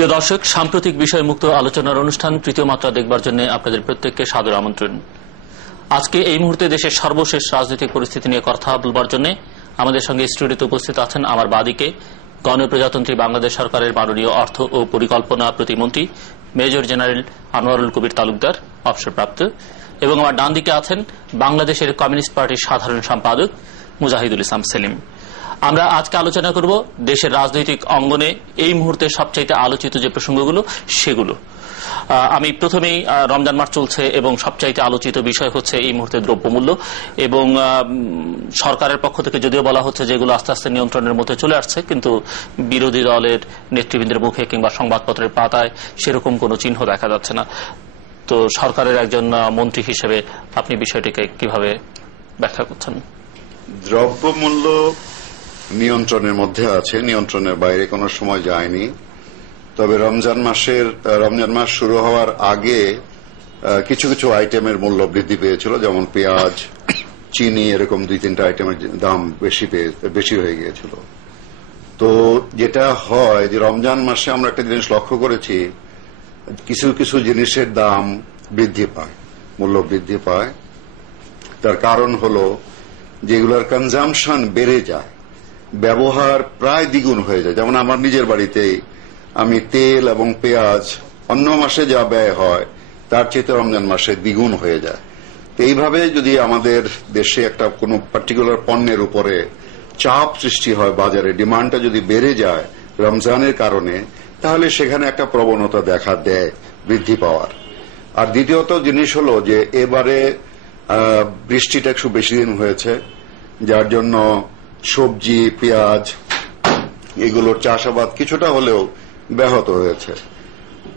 প্রিয় দর্শক, সাম্প্রতিক বিষয়মুক্ত আলোচনার অনুষ্ঠান তৃতীয় মাত্রা দেখবার জন্য আপনাদের প্রত্যেককে সাদর আমন্ত্রণ। আজকে এই মুহূর্তে দেশের সর্বশেষ রাজনৈতিক পরিস্থিতি নিয়ে কথা বলবার জন্য আমাদের সঙ্গে স্টুডিওতে উপস্থিত আছেন আমার বাদিকে গণপ্রজাতন্ত্রী বাংলাদেশ সরকারের মাননীয় অর্থ ও পরিকল্পনা প্রতিমন্ত্রী মেজর জেনারেল আনোয়ারুল কবির তালুকদার, অবসরপ্রাপ্ত, এবং আমার ডান দিকে আছেন বাংলাদেশের কমিউনিস্ট পার্টির সাধারণ সম্পাদক মুজাহিদুল ইসলাম সেলিম। আমরা আজকে আলোচনা করব দেশের রাজনৈতিক অঙ্গনে এই মুহূর্তে সবচাইতে আলোচিত যে প্রসঙ্গগুলো সেগুলো। আমি প্রথমেই রমজান মাস চলছে এবং সবচাইতে আলোচিত বিষয় হচ্ছে এই মুহূর্তে দ্রব্যমূল্য, এবং সরকারের পক্ষ থেকে যদিও বলা হচ্ছে যেগুলো আস্তে আস্তে নিয়ন্ত্রণের মধ্যে চলে আসছে, কিন্তু বিরোধী দলের নেতৃবৃন্দের মুখে কিংবা সংবাদপত্রের পাতায় সেরকম কোনো চিহ্ন দেখা যাচ্ছে না। তো সরকারের একজন মন্ত্রী হিসেবে আপনি বিষয়টিকে কিভাবে ব্যাখ্যা করছেন? দ্রব্যমূল্য নিয়ন্ত্রণের মধ্যে আছে, নিয়ন্ত্রণের বাইরে কোনো সময় যায়নি। তবে রমজান মাস শুরু হওয়ার আগে কিছু কিছু আইটেমের মূল্য বৃদ্ধি পেয়েছিল, যেমন পেঁয়াজ, চিনি, এরকম 2-3টা আইটেমের দাম বেশি হয়ে গিয়েছিল। তো যেটা হয় যে রমজান মাসে আমরা একটা জিনিস লক্ষ্য করেছি, কিছু কিছু জিনিসের দাম বৃদ্ধি পায়, মূল্য বৃদ্ধি পায়। তার কারণ হলো যেগুলোর কনজামশন বেড়ে যায়, ব্যবহার প্রায় দ্বিগুণ হয়ে যায়। যেমন আমার নিজের বাড়িতেই আমি তেল এবং পেঁয়াজ অন্য মাসে যা ব্যয় হয় তার চেয়ে রমজান মাসে দ্বিগুণ হয়ে যায়। এইভাবে যদি আমাদের দেশে একটা কোনো পার্টিকুলার পণ্যের উপরে চাপ সৃষ্টি হয়, বাজারে ডিমান্ডটা যদি বেড়ে যায় রমজানের কারণে, তাহলে সেখানে একটা প্রবণতা দেখা দেয় বৃদ্ধি পাওয়ার। আর দ্বিতীয়ত জিনিস হলো যে এবারে বৃষ্টিটা একটু বেশি দিন হয়েছে, যার জন্য সবজি, পেঁয়াজ এগুলোর চাষাবাদ কিছুটা হলেও ব্যাহত হয়েছে।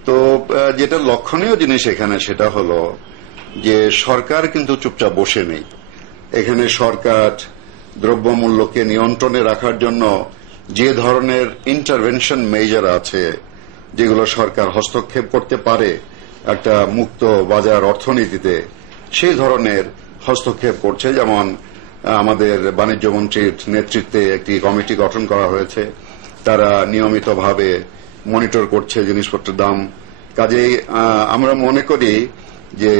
তো যেটা লক্ষণীয় জিনিস এখানে সেটা হলো যে সরকার কিন্তু চুপচাপ বসে নেই। এখানে সরকার দ্রব্যমূল্যকে নিয়ন্ত্রণে রাখার জন্য যে ধরনের ইন্টারভেনশন মেজার আছে, যেগুলো সরকার হস্তক্ষেপ করতে পারে একটা মুক্ত বাজার অর্থনীতিতে, সেই ধরনের হস্তক্ষেপ করছে। যেমন আমাদের বাণিজ্য মন্ত্রীর নেতৃত্বে একটি কমিটি গঠন করা হয়েছে, তারা নিয়মিতভাবে মনিটর করছে জিনিসপত্রের দাম। কাজেই আমরা মনে করি যে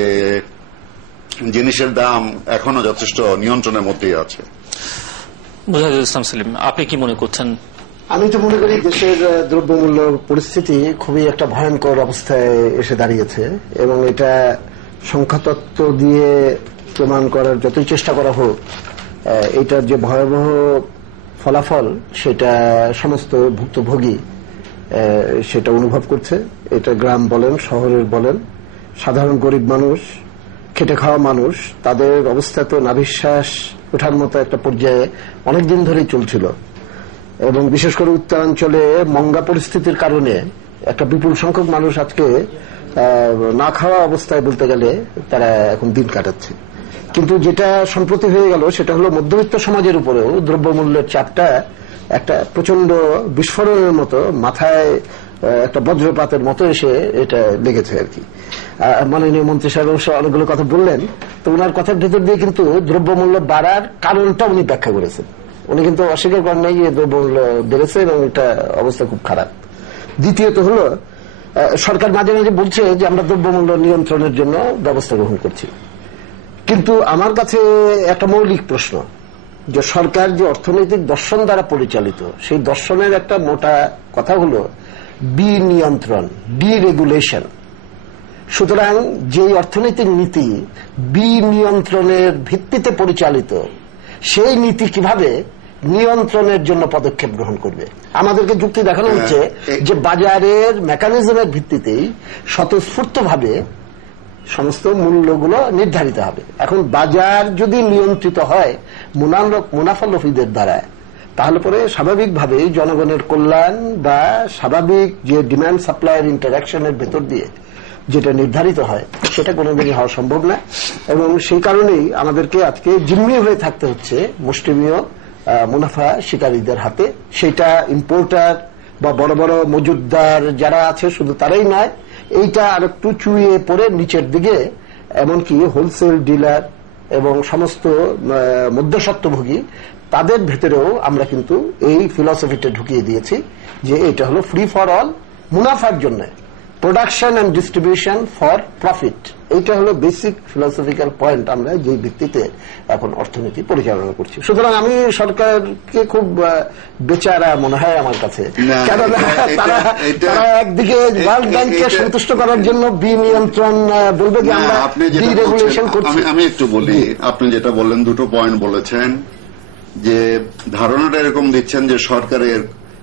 জিনিসের দাম এখনো যথেষ্ট নিয়ন্ত্রণের মধ্যেই আছে। মুজাহিদুল ইসলাম সেলিম, আপনি কি মনে করছেন? আমি তো মনে করি দেশের দ্রব্যমূল্য পরিস্থিতি খুবই একটা ভয়ঙ্কর অবস্থায় এসে দাঁড়িয়েছে, এবং এটা সংখ্যাতত্ত্ব দিয়ে প্রমাণ করার যতই চেষ্টা করা হোক, এটার যে ভয়াবহ ফলাফল সেটা সমস্ত ভুক্তভোগী সেটা অনুভব করছে। এটা গ্রাম বলেন, শহরের বলেন, সাধারণ গরিব মানুষ, খেটে খাওয়া মানুষ, তাদের অবস্থা তো নাভিশ্বাস ওঠার মতো একটা পর্যায়ে অনেকদিন ধরেই চলছিল। এবং বিশেষ করে উত্তরাঞ্চলে মঙ্গা পরিস্থিতির কারণে একটা বিপুল সংখ্যক মানুষ আজকে না খাওয়া অবস্থায় বলতে গেলে তারা এখন দিন কাটাচ্ছে। কিন্তু যেটা সম্প্রতি হয়ে গেল সেটা হলো মধ্যবিত্ত সমাজের উপরেও দ্রব্যমূল্যের চাপটা একটা প্রচন্ড বিস্ফোরণের মতো, মাথায় একটা বজ্রপাতের মতো এসে এটা লেগেছে আর কি। মাননীয় মন্ত্রী সাহেব অবশ্য অনেকগুলো কথা বললেন, তো ওনার কথার ভেতর দিয়ে কিন্তু দ্রব্যমূল্য বাড়ার কারণটা উনি ব্যাখ্যা করেছেন। উনি কিন্তু অস্বীকার করেন নাই যে দ্রব্যমূল্য বেড়েছে এবং এটা অবস্থা খুব খারাপ। দ্বিতীয়ত হলো সরকার মাঝে মাঝে বলছে যে আমরা দ্রব্যমূল্য নিয়ন্ত্রণের জন্য ব্যবস্থা গ্রহণ করছি, কিন্তু আমার কাছে একটা মৌলিক প্রশ্ন যে সরকার যে অর্থনৈতিক দর্শন দ্বারা পরিচালিত, সেই দর্শনের একটা মোটা কথা হলো বিনিয়ন্ত্রণ, ডিরেগুলেশন। সুতরাং যে অর্থনৈতিক নীতি বিনিয়ন্ত্রণের ভিত্তিতে পরিচালিত, সেই নীতি কিভাবে নিয়ন্ত্রণের জন্য পদক্ষেপ গ্রহণ করবে? আমাদেরকে যুক্তি দেখানো হচ্ছে যে বাজারের মেকানিজমের ভিত্তিতেই স্বতঃস্ফূর্তভাবে সমস্ত মূল্যগুলো নির্ধারিত হবে। এখন বাজার যদি নিয়ন্ত্রিত হয় মুনাফালফিদের দ্বারা, তাহলে পরে স্বাভাবিকভাবেই জনগণের কল্যাণ বা স্বাভাবিক যে ডিমান্ড সাপ্লাইয়ের ইন্টারাকশনের ভেতর দিয়ে যেটা নির্ধারিত হয় সেটা কোনোদিনই হওয়া সম্ভব না। এবং সেই কারণেই আমাদেরকে আজকে জিম্মি হয়ে থাকতে হচ্ছে মুষ্টিমেয় মুনাফা শিকারীদের হাতে। সেটা ইম্পোর্টার বা বড় বড় মজুতদার যারা আছে শুধু তারাই নয়, এইটা আর একটু চুইয়ে পড়ে নিচের দিকে এমনকি হোলসেল ডিলার এবং সমস্ত মধ্যস্বত্বভোগী, তাদের ভেতরেও আমরা কিন্তু এই ফিলসফিটা ঢুকিয়ে দিয়েছি যে এটা হলো ফ্রি ফর অল, মুনাফার জন্য, production and distribution for profit, এইটা হলো বেসিক ফিলোসফিক্যাল পয়েন্ট আমরা যে ভিত্তিতে এখন অর্থনীতি পরিচালনা করছি। সুতরাং আমি সরকারকে খুব বেচারা মনে হয় আমার কাছে, কেননা তারা একদিকে ওয়ার্ল্ড ব্যাংককে সন্তুষ্ট করার জন্য বিনিয়ন্ত্রণ বলবে যে আমরা ডিরেগুলেশন করছি। আমি একটু বলি, আপনি যেটা বললেন দুটো পয়েন্ট বলেছেন, যে ধারণাটা এরকম দিচ্ছেন যে সরকারের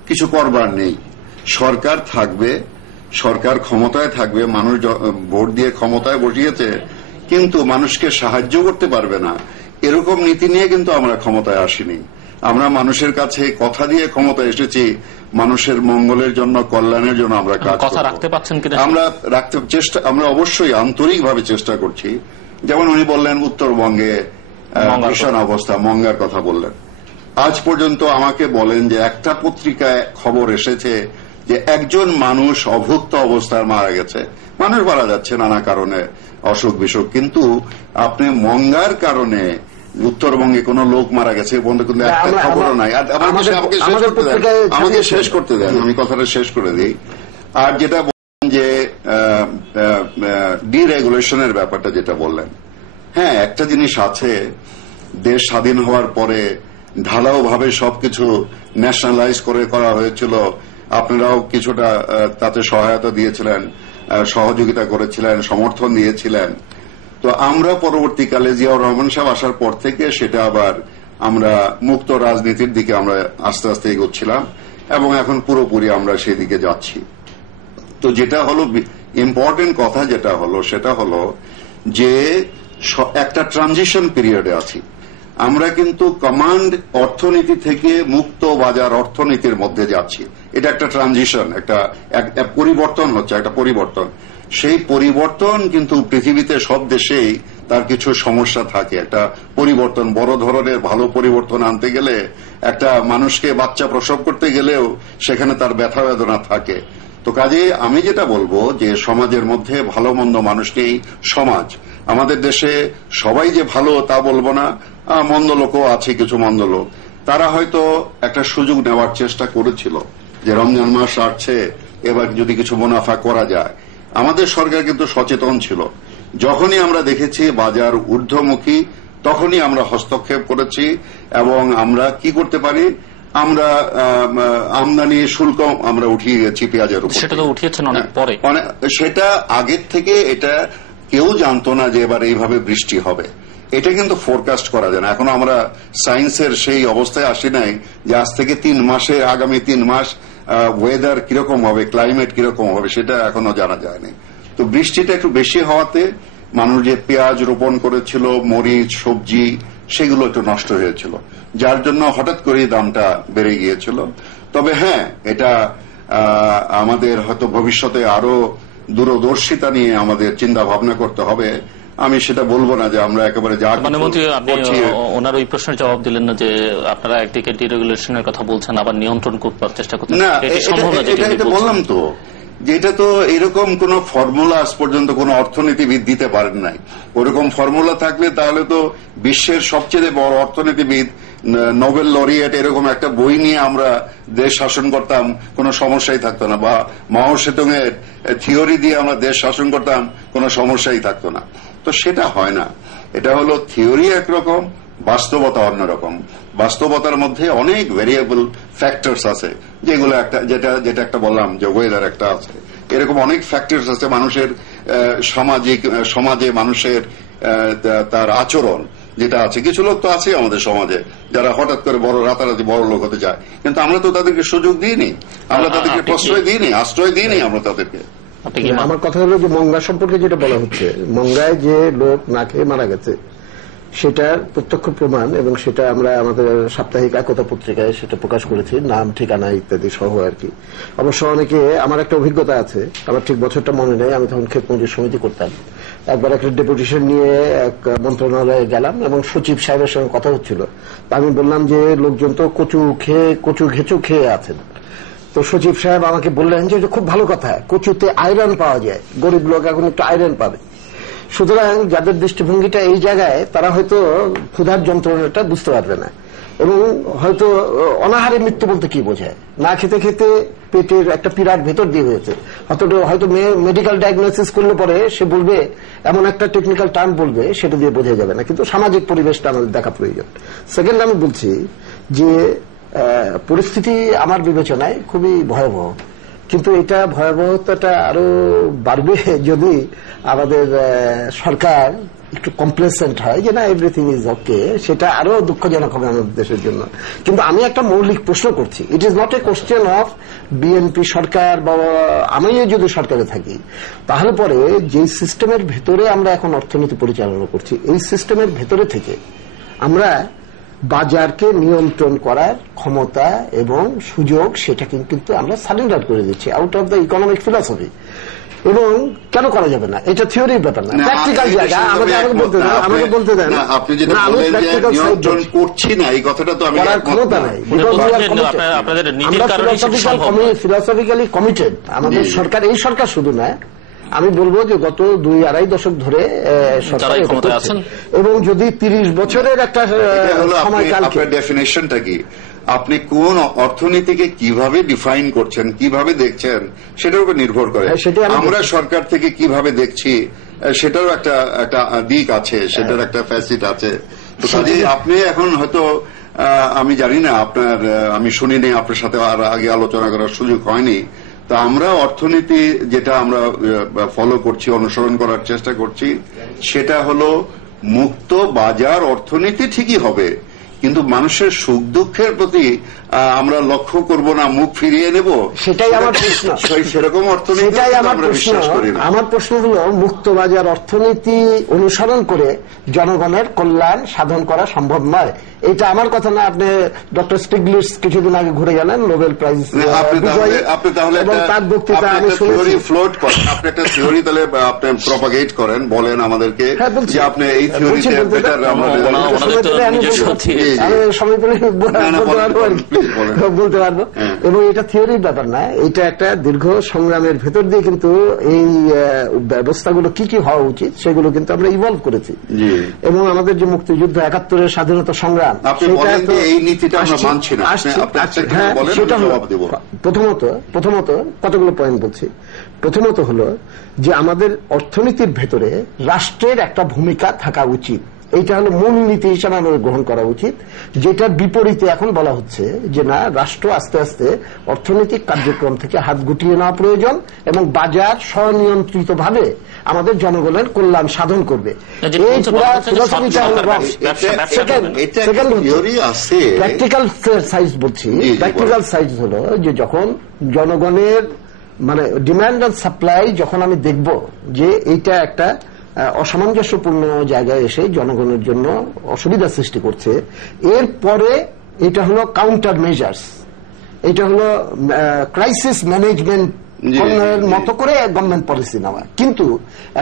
কিছু করবার নেই, সরকার থাকবে, সরকার ক্ষমতায় থাকবে, মানুষ ভোট দিয়ে ক্ষমতায় বসিয়েছে কিন্তু মানুষকে সাহায্য করতে পারবে না, এরকম নীতি নিয়ে কিন্তু আমরা ক্ষমতায় আসিনি। আমরা মানুষের কাছে কথা দিয়ে ক্ষমতায় এসেছি, মানুষের মঙ্গলের জন্য, কল্যাণের জন্য আমরা কাজ করব। আমরা অবশ্যই আন্তরিকভাবে চেষ্টা করছি। যেমন উনি বললেন উত্তরবঙ্গে ভীষণ অবস্থা, মঙ্গার কথা বললেন। আজ পর্যন্ত আমাকে বলেন যে একটা পত্রিকায় খবর এসেছে যে একজন মানুষ অভুক্ত অবস্থায় মারা গেছে। মানুষ মারা যাচ্ছে নানা কারণে, অসুখ বিসুখ, কিন্তু আপনি মঙ্গার কারণে উত্তরবঙ্গে কোন লোক মারা গেছে বন্ধু কিন্তু একটা খবরও নাই। আমাকে শেষ করতে দেন, আমি কথাটা শেষ করে দিই। আর যেটা বললেন যে ডিরেগুলেশনের ব্যাপারটা যেটা বললেন, হ্যাঁ একটা জিনিস আছে, দেশ স্বাধীন হওয়ার পরে ঢালাও ভাবে সবকিছু ন্যাশনালাইজ করে করা হয়েছিল, আপনারাও কিছুটা তাতে সহায়তা দিয়েছিলেন, সহযোগিতা করেছিলেন, সমর্থন দিয়েছিলেন। তো আমরা পরবর্তীকালে জিয়াউর রহমান সাহেব আসার পর থেকে সেটা আবার আমরা মুক্ত রাজনীতির দিকে আমরা আস্তে আস্তে এগোচ্ছিলাম এবং এখন পুরোপুরি আমরা সেই দিকে যাচ্ছি। তো যেটা হলো ইম্পর্টেন্ট কথা যেটা হলো সেটা হলো যে একটা ট্রানজিশন পিরিয়ডে আছি আমরা, কিন্তু কমান্ড অর্থনীতি থেকে মুক্ত বাজার অর্থনীতির মধ্যে যাচ্ছি। এটা একটা ট্রানজিশন, একটা পরিবর্তন হচ্ছে, একটা পরিবর্তন। সেই পরিবর্তন কিন্তু পৃথিবীতে সব দেশেই তার কিছু সমস্যা থাকে। একটা পরিবর্তন, বড় ধরনের ভালো পরিবর্তন আনতে গেলে, একটা মানুষকে বাচ্চা প্রসব করতে গেলেও সেখানে তার ব্যথা বেদনা থাকে। তো কাজে আমি যেটা বলবো যে সমাজের মধ্যে ভালো মন্দ মানুষ নেই, সমাজ আমাদের দেশে সবাই যে ভালো তা বলবো না, মন্দ লোকও আছে, কিছু মন্দ লোক। তারা হয়তো একটা সুযোগ নেওয়ার চেষ্টা করেছিল যে রমজান মাস আসছে, এবার যদি কিছু মুনাফা করা যায়। আমাদের সরকার কিন্তু সচেতন ছিল, যখনই আমরা দেখেছি বাজার ঊর্ধ্বমুখী তখনই আমরা হস্তক্ষেপ করেছি এবং আমরা কি করতে পারি, আমরা আমদানি শুল্ক আমরা উঠিয়ে গেছি পেঁয়াজের উপর। সেটা তো উঠিয়েছেন অনেক পরে, সেটা আগের থেকে এটা কেউ জানতো না যে এবার এইভাবে বৃষ্টি হবে, এটা কিন্তু ফোরকাস্ট করা যায় না। এখনো আমরা সায়েন্সের সেই অবস্থায় আসি নাই যে আজ থেকে 3 মাসে, আগামী 3 মাস ওয়েদার কিরকম হবে, ক্লাইমেট কিরকম হবে, সেটা এখনো জানা যায়নি। তো বৃষ্টিটা একটু বেশি হওয়াতে মানুষ যে পেঁয়াজ রোপণ করেছিল, মরিচ, সবজি, সেগুলো একটু নষ্ট হয়েছিল, যার জন্য হঠাৎ করেই দামটা বেড়ে গিয়েছিল। তবে হ্যাঁ, এটা আমাদের হয়তো ভবিষ্যতে আরো দূরদর্শিতা নিয়ে আমাদের চিন্তা ভাবনা করতে হবে। আমি সেটা বলবো না যে আমরা একেবারে যা মন্ত্রী আপনি ওনার ওই প্রশ্নের জবাব দিলেন না যে আপনারা একদিকে ডিরেগুলেশনের কথা বলছেন আবার নিয়ন্ত্রণ করবার চেষ্টা করছেন, না এটা বললাম তো যে এটা তো এরকম কোন ফর্মুলা আজ পর্যন্ত কোন অর্থনীতিবিদ দিতে পারেন নাই। ওরকম ফর্মুলা থাকলে তাহলে তো বিশ্বের সবচেয়ে বড় অর্থনীতিবিদ, নোবেল লরিয়েট, এরকম একটা বই নিয়ে আমরা দেশ শাসন করতাম, কোনো সমস্যাই থাকতো না, বা মাও সেতুং এর থিওরি দিয়ে আমরা দেশ শাসন করতাম, কোনো সমস্যাই থাকতো না। তো সেটা হয় না। এটা হলো থিওরি একরকম, বাস্তবতা অন্যরকম। বাস্তবতার মধ্যে অনেক ভেরিয়েবল ফ্যাক্টরস আছে, যেগুলো যেটা একটা বললাম যে ওয়েদার একটা আছে, এরকম অনেক ফ্যাক্টরস আছে। মানুষের সমাজে মানুষের তার আচরণ যেটা আছে, কিছু লোক তো আছে আমাদের সমাজে যারা হঠাৎ করে রাতারাতি বড় লোক হতে চায়, কিন্তু আমরা তো তাদেরকে সুযোগ দিইনি, আমরা তাদেরকে প্রশ্রয় দিইনি, আশ্রয় দিইনি আমরা তাদেরকে। আমার কথা হলো যে মঙ্গা সম্পর্কে যেটা বলা হচ্ছে, মঙ্গায় যে লোক না খেয়ে মারা গেছে সেটার প্রত্যক্ষ প্রমাণ, এবং সেটা আমরা আমাদের সাপ্তাহিক একতা পত্রিকায় সেটা প্রকাশ করেছি, নাম ঠিকানা ইত্যাদি সহ আর কি। অবশ্য অনেকে, আমার একটা অভিজ্ঞতা আছে, আমার ঠিক বছরটা মনে নেই, আমি তখন ক্ষেত মজুর সমিতি করতাম। একবার একটা ডেপুটেশন নিয়ে এক মন্ত্রণালয়ে গেলাম এবং সচিব সাহেবের সঙ্গে কথা হচ্ছিল। আমি বললাম যে লোকজন তো কচু ঘেঁচু খেয়ে আছেন। তো সচিব সাহেব আমাকে বললেন যে খুব ভালো কথা, কচুতে আয়রন পাওয়া যায়, গরিব লোক এখন একটু আয়রন পাবে। সুতরাং যাদের দৃষ্টিভঙ্গিটা এই জায়গায়, তারা হয়তো ক্ষুধার যন্ত্রণাটা বুঝতে পারবে না। এবং হয়তো অনাহারে মৃত্যু বলতে কি বোঝায়, না খেতে খেতে পেটের একটা পিরাট ভেতর দিয়ে হয়েছে, হয়তো মেডিকেল ডায়াগনোসিস করলে পরে সে বলবে, এমন একটা টেকনিক্যাল টার্ম বলবে, সেটা দিয়ে বোঝা যাবে না, কিন্তু সামাজিক পরিবেশটা আমাদের দেখা প্রয়োজন। সেকেন্ড, আমি বলছি যে পরিস্থিতি আমার বিবেচনায় খুবই ভয়াবহ, কিন্তু এটা ভয়াবহতাটা আরো বাড়বে যদি আমাদের সরকার একটু কমপ্লেসেন্ট হয় যে না এভরিথিং ইজ ওকে, সেটা আরো দুঃখজনক হবে আমাদের দেশের জন্য। কিন্তু আমি একটা মৌলিক প্রশ্ন করছি, it is not a question of BNP সরকার বা আমিও যদি সরকারে থাকি, তাহলে পরে যে সিস্টেমের ভেতরে আমরা এখন অর্থনীতি পরিচালনা করছি, এই সিস্টেমের ভেতরে থেকে আমরা বাজারকে নিয়ন্ত্রণ করার ক্ষমতা এবং সুযোগ সেটাকে কিন্তু আমরা সারেন্ডার করে দিচ্ছি out of the economic philosophy. এবং কেন করা যাবে না, এটা থিওরির ব্যাপার না, প্র্যাকটিক্যাল জায়গা। আমাকে বলতে দেন, আপনি যেটা বললেন যে নিয়ন্ত্রণ করছি না, এই কথাটা তো আমি ক্ষমতা নাই, ফিলসফিক্যালি কমিটেড আমাদের সরকার। এই সরকার শুধু না, আমি বলবো যে গত 2-2.5 দশক ধরে সরকার আছেন, এবং যদি 30 বছরের একটা সময়কালকে ডেফিনেশনটা কি, আপনি কোন অর্থনীতিকে কিভাবে ডিফাইন করছেন, কিভাবে দেখছেন, সেটার উপর নির্ভর করে। আমরা সরকার থেকে কিভাবে দেখছি সেটারও একটা দিক আছে, সেটার একটা ফ্যাসিট আছে। তো কাজেই আপনি এখন হয়তো আমি জানি না, আমি শুনিনি, আপনার সাথে আর আগে আলোচনা করার সুযোগ হয়নি। তা আমরা অর্থনীতি যেটা আমরা ফলো করছি, অনুসরণ করার চেষ্টা করছি, সেটা হলো মুক্ত বাজার অর্থনীতি ঠিকই হবে, কিন্তু মানুষের সুখ দুঃখের প্রতি আমরা লক্ষ্য করব না, মুখ ফিরিয়ে নেব, সেটাই আমার প্রশ্ন। সেরকম অর্থনীতি আমরা বিশ্বাস করি না। আমার প্রশ্ন হলো মুক্ত বাজার অর্থনীতি অনুসরণ করে জনগণের কল্যাণ সাধন করা সম্ভব নয়। এটা আমার কথা না, আপনি ডক্টর স্টিগলিটস কিছুদিন আগে ঘুরে গেলেন, নোবেল প্রাইজ বিজয়ী, এবং তার বক্তৃতা আমি শুনেছি। ফ্লোট করেন আপনি, একটা থিওরি তাহলে আপনি প্রপাগেট করেন, বলেন আমাদেরকে যে আপনি এই থিওরিতে বেটার সময় পেলে বলতে পারবো। এবং এটা থিওরির ব্যাপার না, এটা একটা দীর্ঘ সংগ্রামের ভেতর দিয়ে কিন্তু এই ব্যবস্থাগুলো কি কি হওয়া উচিত সেগুলো কিন্তু আমরা ইভলভ করেছি। এবং আমাদের যে মুক্তিযুদ্ধ, 71-এর স্বাধীনতা সংগ্রাম, প্রথমত কতগুলো পয়েন্ট বলছি। প্রথমত হলো যে আমাদের অর্থনীতির ভেতরে রাষ্ট্রের একটা ভূমিকা থাকা উচিত, এইটা হলো মূল নীতি হিসাবে আমাদের গ্রহণ করা উচিত। যেটার বিপরীতে এখন বলা হচ্ছে যে না, রাষ্ট্র আস্তে আস্তে অর্থনৈতিক কার্যক্রম থেকে হাত গুটিয়ে নেওয়া প্রয়োজন এবং বাজার স্বনিয়ন্ত্রিতভাবে আমাদের জনগণের কল্যাণ সাধন করবে। এই পুরো ফিলসফিটা হলো প্র্যাকটিক্যাল সাইজ বলছি। প্র্যাকটিক্যাল সাইজ হলো যে যখন জনগণের মানে ডিমান্ড অ্যান্ড সাপ্লাই, যখন আমি দেখব যে এইটা একটা অসামঞ্জস্যপূর্ণ জায়গায় এসে জনগণের জন্য অসুবিধা সৃষ্টি করছে, এরপরে এটা হলো কাউন্টার মেজার্স, এটা হলো ক্রাইসিস ম্যানেজমেন্ট মতো করে গভর্নমেন্ট পলিসি নেওয়া। কিন্তু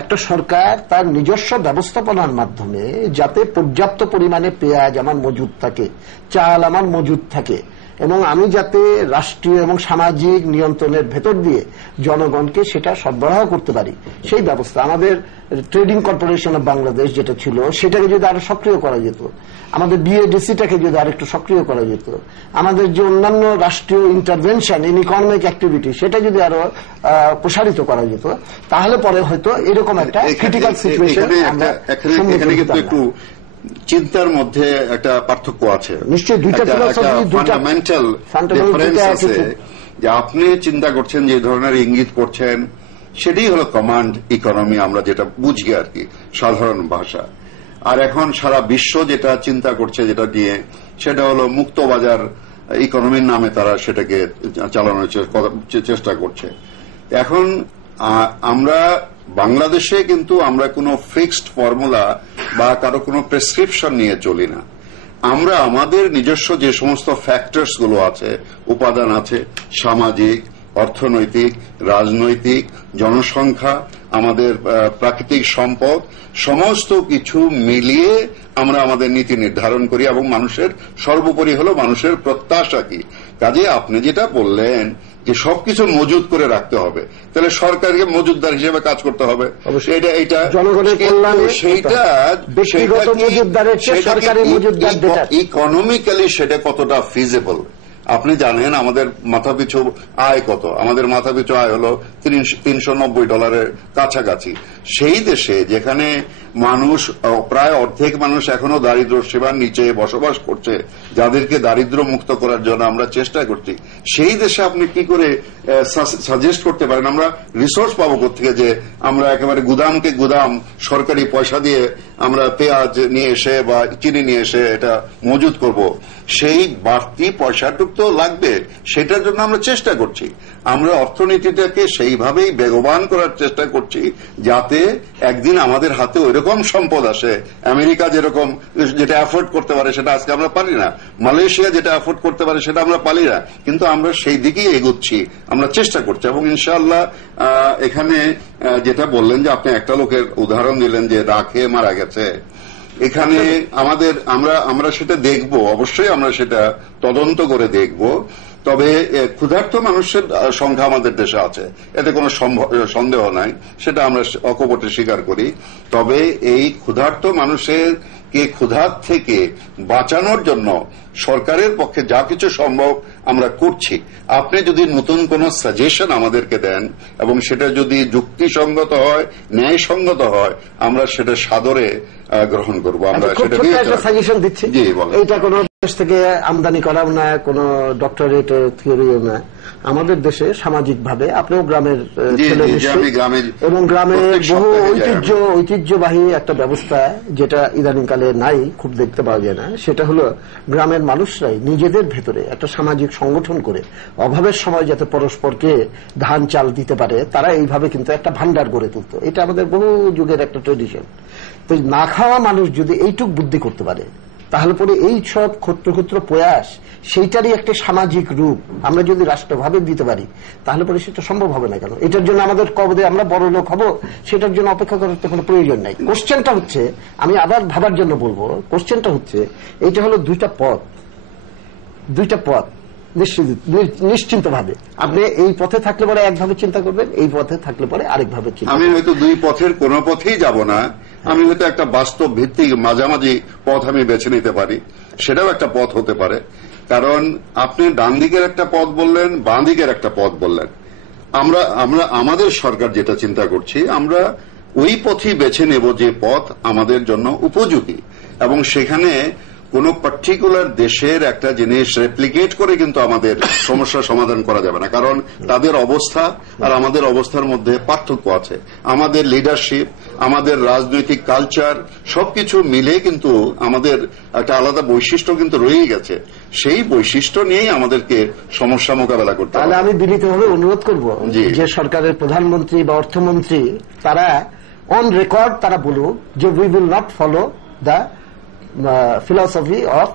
একটা সরকার তার নিজস্ব ব্যবস্থাপনার মাধ্যমে যাতে পর্যাপ্ত পরিমাণে পেঁয়াজ আমার মজুদ থাকে, চাল আমার মজুদ থাকে, এবং আমি যাতে রাষ্ট্রীয় এবং সামাজিক নিয়ন্ত্রণের ভেতর দিয়ে জনগণকে সেটা সরবরাহ করতে পারি, সেই ব্যবস্থা আমাদের ট্রেডিং কর্পোরেশন অফ বাংলাদেশ যেটা ছিল সেটাকে যদি আরো সক্রিয় করা যেত, আমাদের বিএডিসিটাকে যদি আরেকটু সক্রিয় করা যেত, আমাদের যে অন্যান্য রাষ্ট্রীয় ইন্টারভেনশন ইন ইকোনমিক অ্যাক্টিভিটি সেটা যদি আরো প্রসারিত করা যেত, তাহলে পরে হয়তো এরকম একটা ক্রিটিক্যাল সিচুয়েশন একটু চিন্তার মধ্যে একটা পার্থক্য আছে। নিশ্চয়ই দুইটা ফান্ডামেন্টাল ডিফারেন্স আছে, যে আপনি চিন্তা করছেন, যে ধরনের ইঙ্গিত করছেন, সেটাই হলো কমান্ড ইকোনমি, আমরা যেটা বুঝি আর কি সাধারণ ভাষা। আর এখন সারা বিশ্ব যেটা চিন্তা করছে, যেটা নিয়ে, সেটা হলো মুক্ত বাজার ইকোনমির নামে তারা সেটাকে চালানোর চেষ্টা করছে। এখন আমরা বাংলাদেশে কিন্তু আমরা কোনো ফিক্সড ফর্মুলা বা কারো কোনো প্রেসক্রিপশন নিয়ে চলি না। আমরা আমাদের নিজস্ব যে সমস্ত ফ্যাক্টরস গুলো আছে, উপাদান আছে, সামাজিক, অর্থনৈতিক, রাজনৈতিক, জনসংখ্যা, আমাদের প্রাকৃতিক সম্পদ, সমস্ত কিছু মিলিয়ে আমরা আমাদের নীতি নির্ধারণ করি, এবং মানুষের সর্বোপরি হলো মানুষের প্রত্যাশা কি। কাজে আপনি যেটা বললেন যে সবকিছু মজুদ করে রাখতে হবে, তাহলে সরকারকে মজুদদার হিসেবে কাজ করতে হবে। এটা জনগণের কল্যাণে সেইটা ব্যক্তিগত মজুদদারের চেয়ে সরকারি মজুদদার বেটার। ইকোনমিক্যালি সেটা কতটা ফিজিবল আপনি জানেন। আমাদের মাথাপিছু আয় কত? আমাদের মাথাপিছু আয় হলো $390 কাছাকাছি। সেই দেশে যেখানে মানুষ প্রায় অর্ধেক মানুষ এখনো দারিদ্র সীমার নিচে বসবাস করছে, যাদেরকে দারিদ্র মুক্ত করার জন্য আমরা চেষ্টা করছি, সেই দেশে আপনি কি করে সাজেস্ট করতে পারেন আমরা রিসোর্স পাবো কোথেকে যে আমরা একেবারে গুদামকে গুদাম সরকারি পয়সা দিয়ে আমরা পেঁয়াজ নিয়ে এসে বা চিনি নিয়ে এসে এটা মজুদ করব? সেই বাড়তি পয়সাটুক তো লাগবে, সেটার জন্য আমরা চেষ্টা করছি। আমরা অর্থনীতিটাকে সেইভাবেই বেগবান করার চেষ্টা করছি যাতে একদিন আমাদের হাতে ওইরকম সম্পদ আসে, আমেরিকা যেরকম যেটা অ্যাফোর্ড করতে পারে সেটা আজকে আমরা পারি না, মালয়েশিয়া যেটা অ্যাফোর্ড করতে পারে সেটা আমরা পারি না, কিন্তু আমরা সেই দিকেই এগুচ্ছি, আমরা চেষ্টা করছি। এবং ইনশাআল্লাহ এখানে যেটা বললেন যে আপনি একটা লোকের উদাহরণ দিলেন যে না খেয়ে মারা গেছে, এখানে আমরা সেটা দেখব, অবশ্যই আমরা সেটা তদন্ত করে দেখব। তবে ক্ষুধার্ত মানুষের সংখ্যা আমাদের দেশে আছে, এতে কোনো সন্দেহ নাই, সেটা আমরা অকপটে স্বীকার করি। তবে এই ক্ষুধার্ত মানুষের কে ক্ষুধার থেকে বাঁচানোর জন্য সরকারের পক্ষে যা কিছু সম্ভব আমরা করছি। আপনি যদি নতুন কোন সাজেশন আমাদেরকে দেন এবং সেটা যদি যুক্তিসঙ্গত হয়, ন্যায়সঙ্গত হয়, আমরা সেটা সাদরে গ্রহণ করব। আমরা সেটা সাজেশন দিচ্ছি। এইটা কোন দেশ থেকে আমদানি করাও না, কোন ডক্টরেট থিওরিও না। আমাদের দেশে সামাজিকভাবে আপনিও গ্রামের ছেলে এবং গ্রামের বহু ঐতিহ্যবাহী একটা ব্যবস্থা যেটা ইদানিংকালে নাই, খুব দেখতে পাওয়া যায় না, সেটা হলো গ্রামের মানুষরাই নিজেদের ভেতরে একটা সামাজিক সংগঠন করে অভাবের সময় যাতে পরস্পরকে ধান চাল দিতে পারে, তারা এইভাবে কিন্তু একটা ভান্ডার গড়ে তুলত। এটা আমাদের বহু যুগের একটা ট্রেডিশন। তো না খাওয়া মানুষ যদি এইটুক বুদ্ধি করতে পারে, তাহলে পরে এই সব ক্ষুদ্র ক্ষুদ্র প্রয়াস সেইটারই একটা সামাজিক রূপ আমরা যদি রাষ্ট্রভাবে দিতে পারি, তাহলে পরে সেটা সম্ভব হবে না কেন? এটার জন্য আমাদের কবে আমরা বড় লোক হব সেটার জন্য অপেক্ষা করার তো কোনো প্রয়োজন নাই। কোশ্চেনটা হচ্ছে, আমি আবার ভাবার জন্য বলবো, কোশ্চেনটা হচ্ছে এটা হলো দুইটা পথ নিশ্চিন্ত ভাবে আপনি এই পথে থাকলে পরে একভাবে চিন্তা করবেন, এই পথে থাকলে পরে আরেকভাবে চিন্তা। আমি হয়তো দুই পথের কোন পথেই যাব না, আমি হয়তো একটা বাস্তব ভিত্তিক মাঝামাঝি পথ আমি বেছে নিতে পারি, সেটাও একটা পথ হতে পারে। কারণ আপনি ডান দিকের একটা পথ বললেন, বাঁ দিকের একটা পথ বললেন। আমরা আমাদের সরকার যেটা চিন্তা করছি, আমরা ওই পথই বেছে নেব যে পথ আমাদের জন্য উপযোগী, এবং সেখানে কোন পার্টিকুলার দেশের একটা জিনিস রেপ্লিকেট করে কিন্তু আমাদের সমস্যার সমাধান করা যাবে না। কারণ তাদের অবস্থা আর আমাদের অবস্থার মধ্যে পার্থক্য আছে। আমাদের লিডারশিপ, আমাদের রাজনৈতিক কালচার সবকিছু মিলে কিন্তু আমাদের একটা আলাদা বৈশিষ্ট্য কিন্তু রয়েই গেছে। সেই বৈশিষ্ট্য নিয়েই আমাদেরকে সমস্যা মোকাবেলা করতে হবে। তাহলে আমি বিনীতভাবে অনুরোধ করব যে সরকারের প্রধানমন্ত্রী বা অর্থমন্ত্রী তারা অন রেকর্ড তারা বলুক যে we will not follow the philosophy of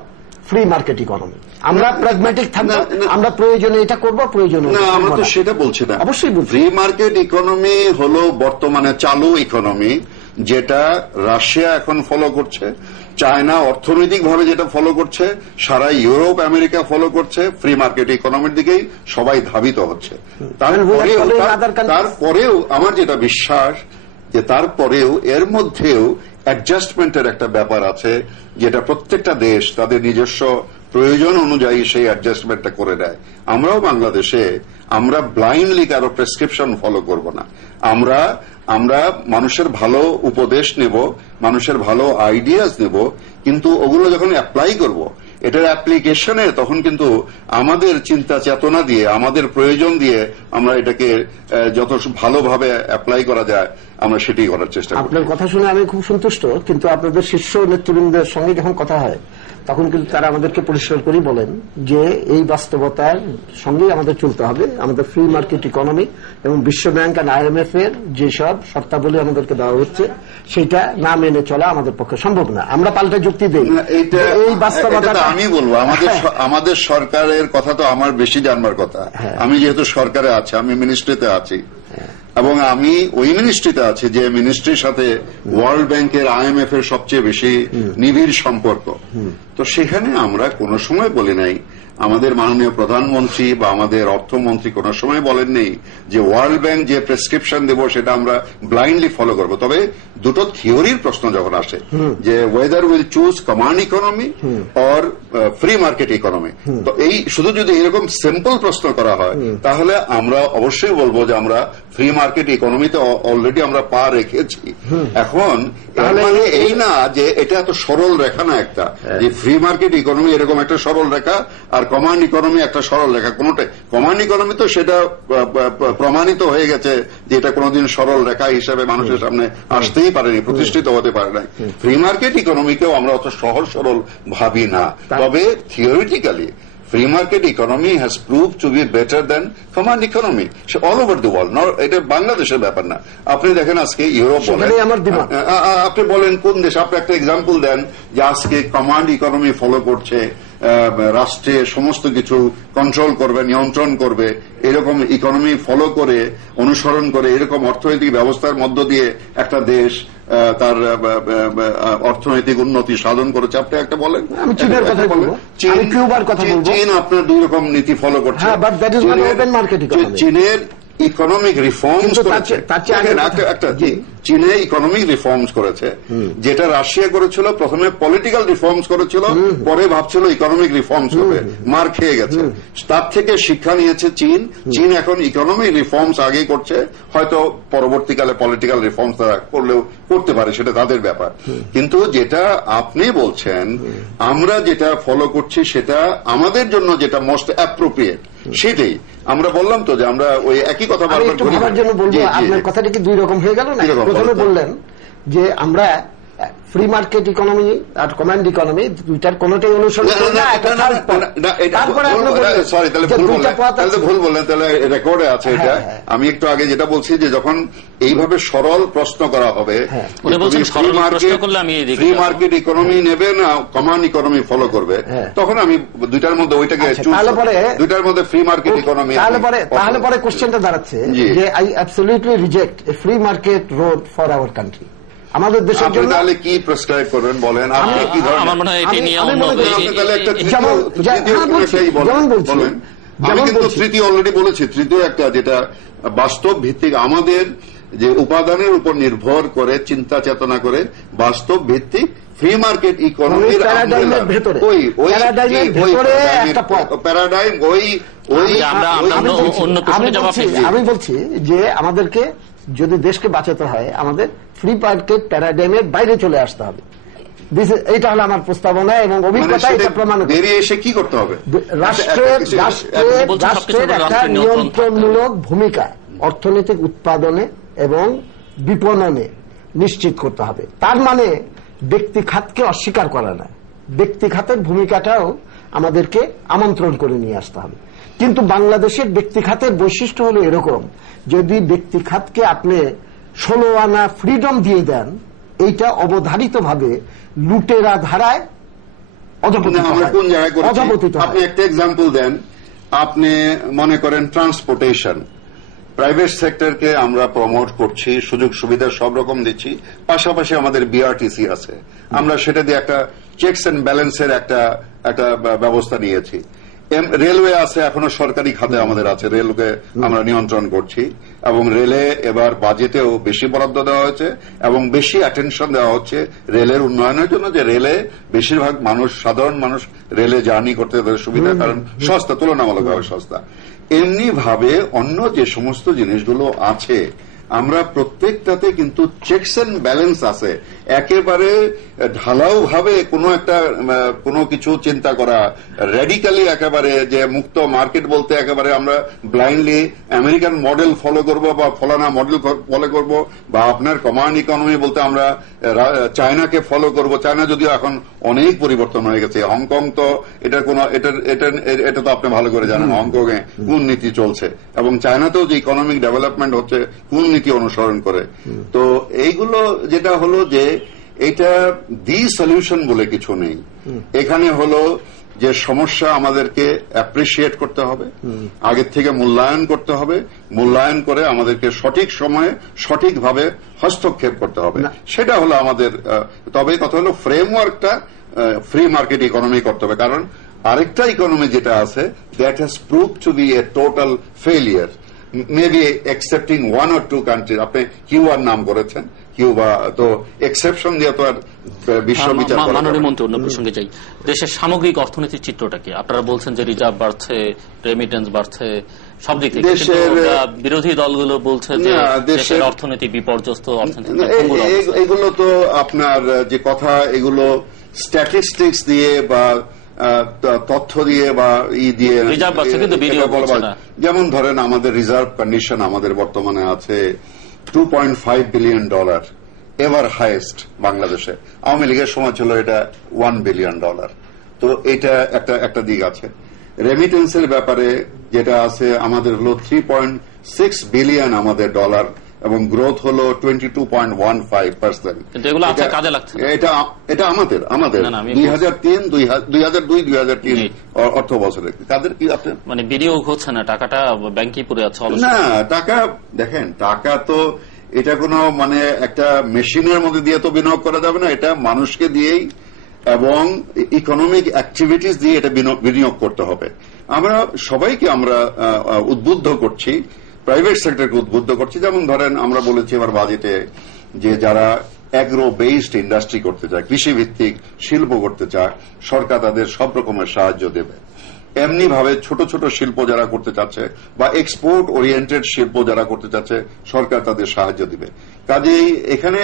free market economy. আমরা প্র্যাগম্যাটিক থাকবো, আমরা প্রয়োজনে এটা করব, প্রয়োজনে না। আমরা তো সেটা বলছি না। অবশ্যই ফ্রি মার্কেট ইকোনমি হলো বর্তমানে চালু ইকোনমি, যেটা রাশিয়া এখন ফলো করছে, চায়না অর্থনৈতিকভাবে যেটা ফলো করছে, সারা ইউরোপ আমেরিকা ফলো করছে। ফ্রি মার্কেট ইকোনমির দিকেই সবাই ধাবিত হচ্ছে। তারপরেও আমার যেটা বিশ্বাস যে তারপরেও এর মধ্যেও অ্যাডজাস্টমেন্টের একটা ব্যাপার আছে, যেটা প্রত্যেকটা দেশ তাদের নিজস্ব প্রয়োজন অনুযায়ী সেই অ্যাডজাস্টমেন্টটা করে দেয়। আমরাও বাংলাদেশে আমরা ব্লাইন্ডলি কারো প্রেসক্রিপশন ফলো করব না। আমরা মানুষের ভালো উপদেশ নেব, মানুষের ভালো আইডিয়াস নেব, কিন্তু ওগুলো যখন অ্যাপ্লাই করব, এটার অ্যাপ্লিকেশনে তখন কিন্তু আমাদের চিন্তা চেতনা দিয়ে, আমাদের প্রয়োজন দিয়ে আমরা এটাকে যত ভালোভাবে অ্যাপ্লাই করা যায় আমরা সেটাই করার চেষ্টা করি। আপনার কথা শুনে আমি খুব সন্তুষ্ট, কিন্তু আপনাদের শীর্ষ নেতৃবৃন্দের সঙ্গে যখন কথা হয় তখন কিন্তু তারা আমাদেরকে পরিষ্কার করেই বলেন যে এই বাস্তবতার সঙ্গেই আমাদের চলতে হবে। আমাদের ফ্রি মার্কেট ইকোনমি এবং বিশ্ব ব্যাংক আর IMF এর যেসব শর্তাবলী আমাদেরকে দেওয়া হচ্ছে সেটা না মেনে চলা আমাদের পক্ষে সম্ভব না। আমরা পাল্টা যুক্তি দিই, এই বাস্তবতা আমি বলবো আমাদের সরকারের কথা তো আমার বেশি জানবার কথা। আমি যেহেতু সরকারে আছি, আমি মিনিস্ট্রিতে আছি, এবং আমি ওই মিনিস্ট্রিতে আছি যে মিনিস্ট্রির সাথে ওয়ার্ল্ড ব্যাংকের IMF এর সবচেয়ে বেশি নিবিড় সম্পর্ক। তো সেখানে আমরা কোনো সময় বলি নাই আমাদের মাননীয় প্রধানমন্ত্রী বা আমাদের অর্থমন্ত্রী কোন সময় বলেন নেই যে ওয়ার্ল্ড ব্যাংক যে প্রেসক্রিপশন দেব সেটা আমরা ব্লাইন্ডলি ফলো করব। তবে দুটো থিওরির প্রশ্ন যখন আসে যে weather will choose command economy or free market economy, তো এই শুধু যদি এরকম সিম্পল প্রশ্ন করা হয় তাহলে আমরা অবশ্যই বলবো যে আমরা ফ্রি মার্কেট ইকোনমিতে অলরেডি আমরা পা রেখেছি। এখন মানে এই না যে এটা এত সরল রেখা না একটা, যে ফ্রি মার্কেট ইকোনমি এরকম একটা সরল রেখা আর কমান্ড ইকোনমি একটা সরল রেখা, কোনটাই কমান্ড ইকোনমি তো সেটা প্রমাণিত হয়ে গেছে যে এটা কোনদিন সরল রেখা হিসেবে মানুষের সামনে আসতেই পারেনি, প্রতিষ্ঠিত হতে পারে না। ফ্রি মার্কেট ইকোনমিকেও আমরা অত সহজ সরল ভাবি না, তবে theoretically free market economy has proved to be better than command economy all over the world. এটা বাংলাদেশের ব্যাপার না। আপনি দেখেন আজকে ইউরোপ বলেন, আপনি বলেন কোন দেশ, আপনি একটা এক্সাম্পল দেন যে আজকে কমান্ড ইকোনমি ফলো করছে, রাষ্ট্রে সমস্ত কিছু কন্ট্রোল করবে, নিয়ন্ত্রণ করবে, এরকম ইকোনমি ফলো করে অনুসরণ করে এরকম অর্থনৈতিক ব্যবস্থার মধ্য দিয়ে একটা দেশ তার অর্থনৈতিক উন্নতি সাধন করেছে। আপনি একটা বলেন, চীন আপনার দুই রকম নীতি ফলো করছে, চীনের ইকোনমিক রিফর্মস করেছে, চীনে ইকোনমিক রিফর্মস করেছে, যেটা রাশিয়া করেছিল প্রথমে পলিটিক্যাল রিফর্মস করেছিল, পরে ভাবছিল ইকোনমিক রিফর্মস হবে, মার খেয়ে গেছে। তার থেকে শিক্ষা নিয়েছে চীন, চীন এখন ইকোনমিক রিফর্মস আগেই করছে, হয়তো পরবর্তীকালে পলিটিক্যাল রিফর্মস তারা করলেও করতে পারে, সেটা তাদের ব্যাপার। কিন্তু যেটা আপনি বলছেন আমরা যেটা ফলো করছি সেটা আমাদের জন্য যেটা মোস্ট অ্যাপ্রোপ্রিয়েট সেটাই আমরা বললাম। তো যে আমরা ওই একই কথা বারবার ভাবার জন্য বলবো, আপনার কথাটা কি দুই রকম হয়ে গেল না? প্রথমে বললেন যে আমরা ফ্রি মার্কেট ইকোনমি আর কমান্ড ইকোনমি দুইটার কোনটাই অনুসরণ করি না, তারপরে সরি তাহলে ভুল বললেন, তাহলে রেকর্ডে আছে এটা। আমি একটু আগে যেটা বলছি যে যখন এইভাবে সরল প্রশ্ন করা হবে, ফ্রি মার্কেট ইকোনমি নেবে না কমান্ড ইকোনমি ফলো করবে, তখন আমি দুইটার মধ্যে ওইটাকে দুইটার মধ্যে ফ্রি মার্কেট ইকোনমি, তাহলে পরে কোশ্চেনটা দাঁড়াচ্ছে যে I absolutely reject A free market road for our country. আমাদের দেশের জন্য তাহলে কি প্রেসক্রাইব করবেন বলেন? আপনি কি ধরনের, আমি কিন্তু তৃতীয় অলরেডি বলেছি, তৃতীয় একটা যেটা বাস্তব ভিত্তিক, আমাদের যে উপাদানের উপর নির্ভর করে চিন্তা চেতনা করে বাস্তব ভিত্তিক ফ্রি মার্কেট ইকোনমির প্যারাডাইম আমি বলছি যে আমাদেরকে যদি দেশকে বাঁচাতে হয় আমাদের ফ্রি মার্কেট প্যারাডাইমের বাইরে চলে আসতে হবে। এইটা হলো আমার প্রস্তাবনা এবং অভিজ্ঞতা এটা প্রমাণ। বেরিয়ে এসে কি করতে হবে? রাষ্ট্রের একটা নিয়ন্ত্রণমূলক ভূমিকা অর্থনৈতিক উৎপাদনে এবং বিপণনে নিশ্চিত করতে হবে। তার মানে ব্যক্তি খাতকে অস্বীকার করা না, ব্যক্তি খাতের ভূমিকাটাও আমাদেরকে আমন্ত্রণ করে নিয়ে আসতে হবে। কিন্তু বাংলাদেশের ব্যক্তি খাতের বৈশিষ্ট্য হলো এরকম, যদি ব্যক্তি খাতকে আপনি 16 আনা ফ্রিডম দিয়ে দেন, এইটা অবধারিতভাবে লুটেরা ধারায় অধপতিত। আপনি একটা এক্সাম্পল দেন, আপনি মনে করেন ট্রান্সপোর্টেশন, প্রাইভেট সেক্টরকে আমরা প্রমোট করছি, সুযোগ সুবিধা সব রকম দিচ্ছি, পাশাপাশি আমাদের বিআরটিসি আছে, আমরা সেটা দিয়ে একটা চেকস এন্ড ব্যালেন্সের একটা ব্যবস্থা নিয়েছি। রেলওয়ে আছে, এখনো সরকারি খাতে আমাদের আছে, রেলকে আমরা নিয়ন্ত্রণ করছি এবং রেলে এবার বাজেটেও বেশি বরাদ্দ দেওয়া হয়েছে এবং বেশি অ্যাটেনশন দেওয়া হচ্ছে রেলের উন্নয়নের জন্য, যে রেলে বেশিরভাগ মানুষ, সাধারণ মানুষ রেলে জার্নি করতে তাদের সুবিধা, কারণ সস্তা, তুলনামূলকভাবে সস্তা। এমনি ভাবে অন্য যে সমস্ত জিনিসগুলো আছে আমরা প্রত্যেকটাতে কিন্তু চেকস এন্ড ব্যালেন্স আছে। একেবারে ঢালাও ভাবে কোনো কিছু চিন্তা করা, রেডিক্যালি একেবারে যে মুক্ত মার্কেট বলতে একেবারে আমরা ব্লাইন্ডলি আমেরিকান মডেল ফলো করব বা ফলানা মডেল ফলো করব, বা আপনার কমান্ড ইকোনমি বলতে আমরা চায়নাকে ফলো করব। চায়না যদিও এখন অনেক পরিবর্তন হয়ে গেছে, হংকং তো এটা তো আপনি ভালো করে জানেন হংকং এ কোন নীতি চলছে এবং চায়নাতেও যে ইকোনমিক ডেভেলপমেন্ট হচ্ছে কোন নীতি অনুসরণ করে। তো এইগুলো যেটা হলো যে এটা দি সলিউশন বলে কিছু নেই, এখানে হলো যে সমস্যা আমাদেরকে অ্যাপ্রিসিয়েট করতে হবে, আগের থেকে মূল্যায়ন করতে হবে, মূল্যায়ন করে আমাদেরকে সঠিক সময়ে সঠিকভাবে হস্তক্ষেপ করতে হবে, সেটা হলো আমাদের। তবে কথা হলো ফ্রেমওয়ার্কটা ফ্রি মার্কেট ইকোনমি করতে হবে, কারণ আরেকটা ইকোনমি যেটা আছে that has prove to be a total failure, maybe excepting 1 or 2 country. আপনি কিউবার নাম করেছেন, কিউবা তো এক্সেপশন দিয়ে তো আর বিশ্ব বিচার করা মাননীয় মন্ত্রী, অন্য প্রসঙ্গে যাই। দেশের সামগ্রিক অর্থনীতির চিত্রটা কি? আপনারা বলছেন যে রিজার্ভ বাড়ছে, রেমিটেন্স বাড়ছে, সব দিক থেকে, বিরোধী দলগুলো বলছে যে দেশের অর্থনীতি বিপর্যস্ত, অর্থনীতি। এগুলো তো আপনার যে কথা, এগুলো স্ট্যাটিস্টিক্স দিয়ে বা তথ্য দিয়ে বা দিয়ে রিজার্ভ বাড়ছে কিন্তু বিনিয়োগ হচ্ছে না। যেমন ধরেন আমাদের রিজার্ভ কন্ডিশন আমাদের বর্তমানে আছে $2.5 বিলিয়ন, এভার হাইয়েস্ট বাংলাদেশে। আওয়ামী লীগের সময় ছিল এটা $1 বিলিয়ন। তো এটা একটা দিক আছে। রেমিটেন্সের ব্যাপারে যেটা আছে আমাদের হলো $3.6 বিলিয়ন আমাদের ডলার, এবং গ্রোথ হলো 22.15%। কিন্তু এগুলো আছে, কাজে লাগছে। এটা আমাদের 2002-2003 অর্থ বছরে তাদের কি আপনি মানে বিনিয়োগ হচ্ছে না, টাকাটা ব্যাংকে পড়ে আছে না। টাকা দেখেন, টাকা তো এটা কোনো মানে একটা মেশিনের মধ্যে দিয়ে তো বিনিয়োগ করা যাবে না, এটা মানুষকে দিয়েই এবং ইকোনমিক অ্যাক্টিভিটিস দিয়ে এটা বিনিয়োগ করতে হবে। আমরা সবাইকে আমরা উদ্বুদ্ধ করছি, প্রাইভেট সেক্টরকে উদ্বুদ্ধ করছি। যেমন ধরেন আমরা বলেছি এবার বাজেটে যে যারা অ্যাগ্রো বেসড ইন্ডাস্ট্রি করতে চায়, কৃষিভিত্তিক শিল্প করতে চায়, সরকার তাদের সব রকমের সাহায্য দেবে। এমনি ভাবে ছোট ছোট শিল্প যারা করতে চাচ্ছে বা এক্সপোর্ট ওরিয়েন্টেড শিল্প যারা করতে চাচ্ছে, সরকার তাদের সাহায্য দিবে। কাজেই এখানে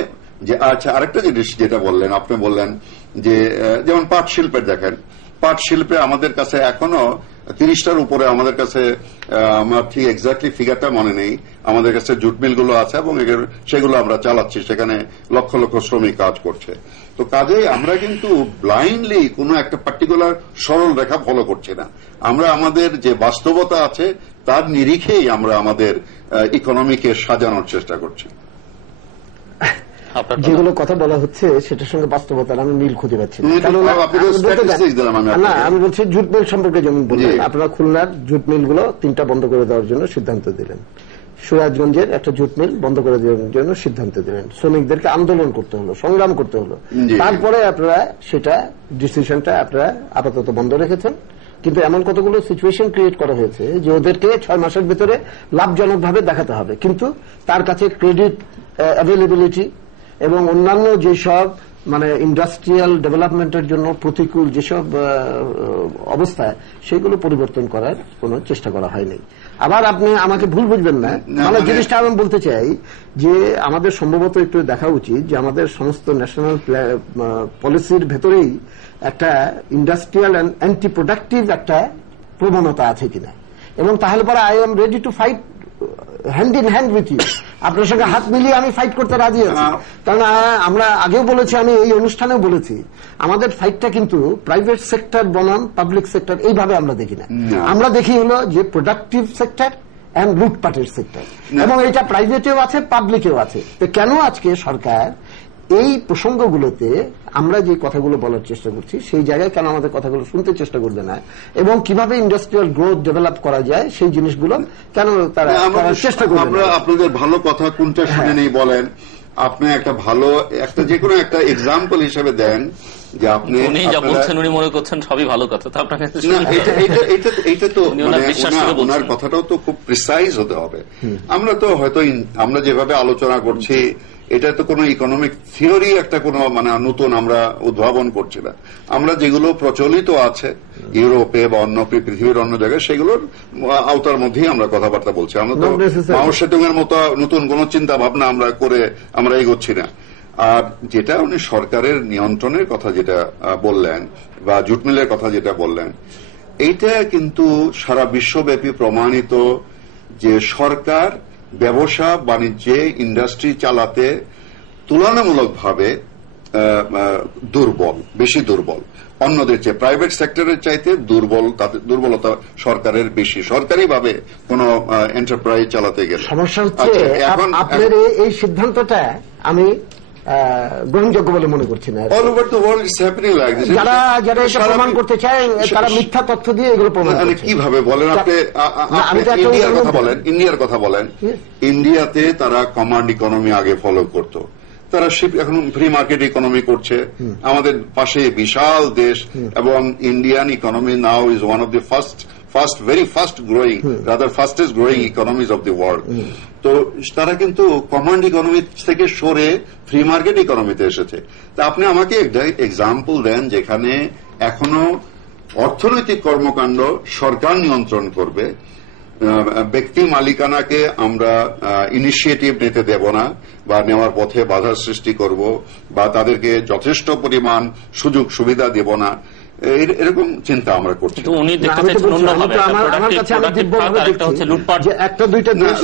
যে আচ্ছা আরেকটা জিনিস যেটা বললেন, আপনি বললেন যে যেমন পাট শিল্পের, দেখেন পাট শিল্পে আমাদের কাছে এখনো 30টার উপরে আমাদের কাছে, আমার ঠিক এক্স্যাক্টলি ফিগারটা মনে নেই, আমাদের কাছে জুট মিলগুলো আছে এবং সেগুলো আমরা চালাচ্ছি, সেখানে লক্ষ লক্ষ শ্রমিক কাজ করছে। তো কাজেই আমরা কিন্তু ব্লাইন্ডলি কোনো একটা পার্টিকুলার সরল রেখা ফলো করছি না। আমরা আমাদের যে বাস্তবতা আছে তার নিরিখেই আমরা আমাদের ইকোনমিকে সাজানোর চেষ্টা করছি। যেগুলো কথা বলা হচ্ছে সেটার সঙ্গে বাস্তবতার আমি মিল খুঁজে পাচ্ছি না। আমি বলছি জুট মিল সম্পর্কে যেমন বললেন, আপনারা খুলনার জুট মিলগুলো 3টা বন্ধ করে দেওয়ার জন্য সিদ্ধান্ত দিলেন, সিরাজগঞ্জের একটা জুট মিল বন্ধ করে দেওয়ার জন্য সিদ্ধান্ত দিলেন, শ্রমিকদেরকে আন্দোলন করতে হলো, সংগ্রাম করতে হলো, তারপরে আপনারা সেটা ডিসিশনটা আপনারা আপাতত বন্ধ রেখেছেন। কিন্তু এমন কতগুলো সিচুয়েশন ক্রিয়েট করা হয়েছে যে ওদেরকে 6 মাসের ভিতরে লাভজনকভাবে দেখাতে হবে, কিন্তু তার কাছে ক্রেডিট অ্যাভেলেবিলিটি এবং অন্যান্য যেসব মানে ইন্ডাস্ট্রিয়াল ডেভেলপমেন্টের জন্য প্রতিকূল যেসব অবস্থা, সেগুলো পরিবর্তন করার কোন চেষ্টা করা হয়নি। আবার আপনি আমাকে ভুল বুঝবেন না, মানে জিনিসটা আমি বলতে চাই যে আমাদের সম্ভবত একটু দেখা উচিত যে আমাদের সমস্ত ন্যাশনাল পলিসির ভেতরেই একটা ইন্ডাস্ট্রিয়াল অ্যান্ড অ্যান্টি প্রোডাক্টিভ একটা প্রবণতা আছে কিনা, এবং তাহলে পরে I am ready to fight hand in hand with you, আপনার সঙ্গে হাত মিলিয়ে আমি ফাইট করতে রাজি আছি। কারণ আমরা আগেও বলেছি, আমি এই অনুষ্ঠানেও বলেছি, আমাদের ফাইটটা কিন্তু প্রাইভেট সেক্টর বনাম পাবলিক সেক্টর এইভাবে আমরা দেখি না। আমরা দেখি হলো যে প্রোডাক্টিভ সেক্টর অ্যান্ড লুটপাটের সেক্টর, এবং এটা প্রাইভেটেও আছে পাবলিকেও আছে। তো কেন আজকে সরকার এই প্রসঙ্গগুলোতে আমরা যে কথাগুলো বলার চেষ্টা করছি সেই জায়গায় কেন আমাদের কথাগুলো শুনতে চেষ্টা করবে না, এবং কিভাবে ইন্ডাস্ট্রিয়াল গ্রোথ ডেভেলপ করা যায় সেই জিনিসগুলো কেন তারা চেষ্টা করবে? আমরা আপনাদের ভালো কথা কোনটা শুনে নেই বলেন, আপনি একটা ভালো একটা যে কোনো একটা এক্সাম্পল হিসেবে দেন যে আপনি উনি যা বলছেন উনি মনে করছেন সবই ভালো কথা, তো আপনাকে এইটা তো ওনার কথাটাও তো খুব প্রিসাইজ হতে হবে। আমরা তো হয়তো আমরা যেভাবে আলোচনা করছি এটা তো কোনো ইকোনমিক থিওরি একটা কোনো মানে নতুন আমরা উদ্ভাবন করছি না। আমরা যেগুলো প্রচলিত আছে ইউরোপে বা অন্য পৃথিবীর অন্য জায়গায় সেগুলোর আওতার মধ্যেই আমরা কথাবার্তা বলছি। আমরা তো মাও সেতুং এর মতো নতুন কোন চিন্তা ভাবনা আমরা করে আমরা এগোচ্ছি না। আর যেটা উনি সরকারের নিয়ন্ত্রণের কথা যেটা বললেন বা জুট মিলের কথা যেটা বললেন, এইটা কিন্তু সারা বিশ্বব্যাপী প্রমাণিত যে সরকার ব্যবসা বাণিজ্যে ইন্ডাস্ট্রি চালাতে তুলনামূলকভাবে দুর্বল, বেশি দুর্বল অন্যদের চেয়ে, প্রাইভেট সেক্টরের চাইতে দুর্বলতা সরকারের বেশি, সরকারিভাবে কোন এন্টারপ্রাইজ চালাতে গেলে। সমস্যা হচ্ছে আপনার এই সিদ্ধান্তটা আমি গ্রহণযোগ্য বলে মনে করছি না। All over the world it's happening like this. যারা এটা প্রমাণ করতে চায় তারা মিথ্যা তথ্য দিয়ে এগুলো প্রমাণ করে। কিভাবে বলেন আপনি? ইন্ডিয়ার কথা বলেন, ইন্ডিয়াতে তারা কমান্ড ইকোনমি আগে ফলো করত, তারা এখন ফ্রি মার্কেট ইকোনমি করছে। আমাদের পাশে বিশাল দেশ, এবং Indian economy now is one of the very fast growing, rather fastest growing economies of the world. তো তারা কিন্তু কমান্ড ইকোনমি থেকে সরে ফ্রি মার্কেট ইকোনমিতে এসেছে। তা আপনি আমাকে এক্সাম্পল দেন যেখানে এখনো অর্থনৈতিক কর্মকাণ্ড সরকার নিয়ন্ত্রণ করবে, ব্যক্তি মালিকানাকে আমরা ইনিশিয়েটিভ নিতে দেব না বা নেওয়ার পথে বাধার সৃষ্টি করব বা তাদেরকে যথেষ্ট পরিমাণ সুযোগ সুবিধা দেব না, এরকম চিন্তা আমরা করছি।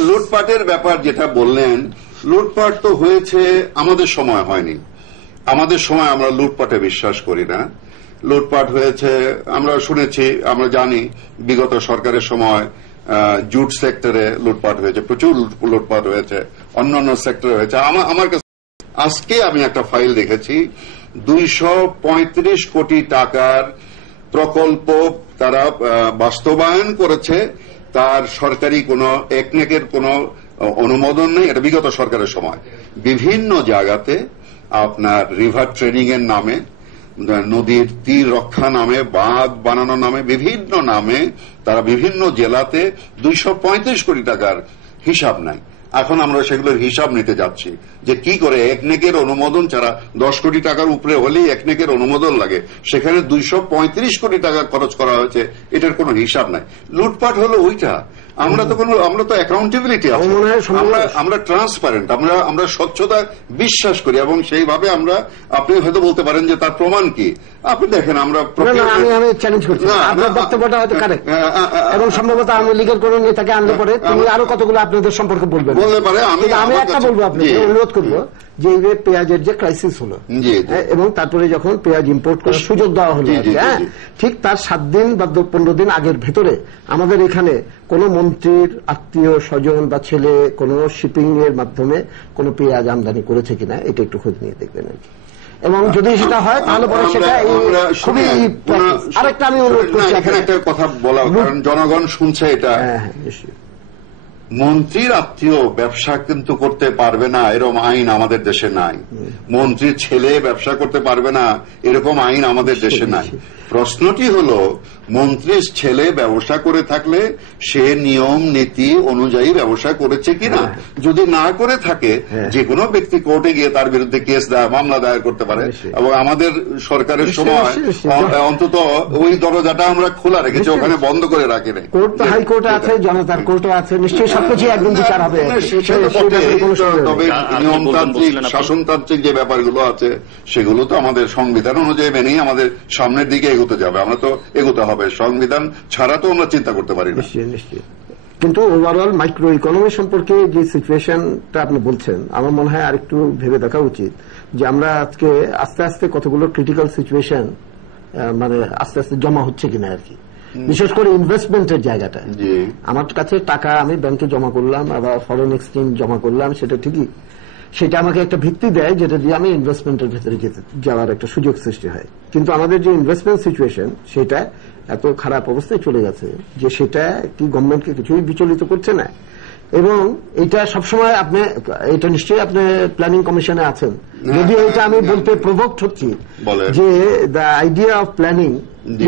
লুটপাটের ব্যাপার যেটা বললেন, লুটপাট তো হয়েছে, আমাদের সময় হয়নি। আমাদের সময় আমরা লুটপাটে বিশ্বাস করি না। লুটপাট হয়েছে আমরা শুনেছি, আমরা জানি বিগত সরকারের সময় জুট সেক্টরে লুটপাট হয়েছে, প্রচুর লুটপাট হয়েছে, অন্যান্য সেক্টরে হয়েছে। আমার কাছে আজকে আমি একটা ফাইল দেখেছি, 235 কোটি টাকার প্রকল্প তারা বাস্তবায়ন করেছে, তার সরকারি কোনো একনেকের কোনো অনুমোদন নেই। এটা বিগত সরকারের সময় বিভিন্ন জায়গাতে আপনার রিভার ট্রেনিং এর নামে, নদীর তীর রক্ষা নামে, বাঁধ বানানোর নামে, বিভিন্ন নামে তারা বিভিন্ন জেলাতে 235 কোটি টাকার হিসাব নেয়। এখন আমরা সেগুলোর হিসাব নিতে যাচ্ছি যে কি করে একনেকের অনুমোদন ছাড়া 10 কোটি টাকার উপরে হলেই একনেকের অনুমোদন লাগে, সেখানে 235 কোটি টাকা খরচ করা হয়েছে, এটার কোনো হিসাব নাই। লুটপাট হলো ওইটা। আমরা তো অ্যাকাউন্টেবিলিটি আছে, আমরা ট্রান্সপারেন্ট, আমরা স্বচ্ছতা বিশ্বাস করি, এবং সেইভাবে আমরা, আপনি হয়তো বলতে পারেন যে তার প্রমাণ কি, আপনি দেখেন আমরা আমি চ্যালেঞ্জ করছি আপনার বক্তব্যটা হয়তো কারেক্ট, এবং সম্ভবত আমি লিগেল করে নিয়ে তাকে আনলে পরে তিনি আরো কতগুলো আপনাদের সম্পর্কে বলবেন বলতে পারে। আমি একটা বলবো, আপনাকে অনুরোধ করবো যে পেঁয়াজের যে ক্রাইসিস হলো এবং তারপরে যখন পেঁয়াজ ইম্পোর্ট করার সুযোগ দেওয়া হলো, ঠিক তার 7 দিন বা 15 দিন আগের ভেতরে আমাদের এখানে কোন মন্ত্রীর আত্মীয় স্বজন বা ছেলে কোন শিপিং এর মাধ্যমে কোন পেঁয়াজ আমদানি করেছে কিনা এটা একটু খোঁজ নিয়ে দেখবেন, এবং যদি সেটা হয় তাহলে পরে সেটা খুবই। আরেকটা আমি অনুরোধ করছি, এখানে একটা কথা বলা, কারণ জনগণ শুনছে এটা। মন্ত্রীর আত্মীয় ব্যবসা কিন্তু করতে পারবে না এরকম আইন আমাদের দেশে নাই। মন্ত্রীর ছেলে ব্যবসা করতে পারবে না এরকম আইন আমাদের দেশে নাই। প্রশ্নটি হলো, মন্ত্রীর ছেলে ব্যবসা করে থাকলে সে নিয়ম নীতি অনুযায়ী ব্যবসা করেছে কিনা। যদি না করে থাকে, যে কোনো ব্যক্তি কোর্টে গিয়ে তার বিরুদ্ধে কেস মামলা দায়ের করতে পারে, এবং আমাদের সরকারের সময় অন্তত ওই দরজাটা আমরা খোলা রেখেছি, ওখানে বন্ধ করে রাখিনি। কোর্ট হাইকোর্টে আছে, জনতার কোর্টে আছে, নিশ্চয়ই সবকিছু একদম বিচার হবে। তবে নিয়মতান্ত্রিক শাসনতান্ত্রিক যে ব্যাপারগুলো আছে সেগুলো তো আমাদের সংবিধান অনুযায়ী মেনেই আমাদের সামনের দিকে এগোতে যাবে। আমরা তো এগোতে হবে, সংবিধান ছাড়া তো আমরা চিন্তা করতে পারি না। নিশ্চয়ই। কিন্তু ওভারঅল মাইক্রো ইকোনমি সম্পর্কে যে সিচুয়েশনটা আপনি বলছেন, আমার মনে হয় আরেকটু ভেবে দেখা উচিত যে আমরা আজকে আস্তে আস্তে কতগুলো ক্রিটিক্যাল সিচুয়েশন মানে আস্তে আস্তে জমা হচ্ছে কিনা আর কি, বিশেষ করে ইনভেস্টমেন্টের জায়গাটা। আমার কাছে টাকা আমি ব্যাংকে জমা করলাম, আবার ফরেন এক্সচেঞ্জ জমা করলাম, সেটা ঠিকই, সেটা আমাকে একটা ভিত্তি দেয় যেটা দিয়ে আমি ইনভেস্টমেন্টের ভেতরে যাওয়ার একটা সুযোগ সৃষ্টি হয়। কিন্তু আমাদের যে ইনভেস্টমেন্ট সিচুয়েশন সেটা এত খারাপ অবস্থায় চলে গেছে যে সেটা কি গভর্নমেন্টকে কিছুই বিচলিত করছে না। এবং এটা সবসময় আপনি, এটা নিশ্চয়ই আপনি প্ল্যানিং কমিশনে আছেন, যদিও এটা আমি বলতে প্রভোক্ট হচ্ছি যে the idea of planning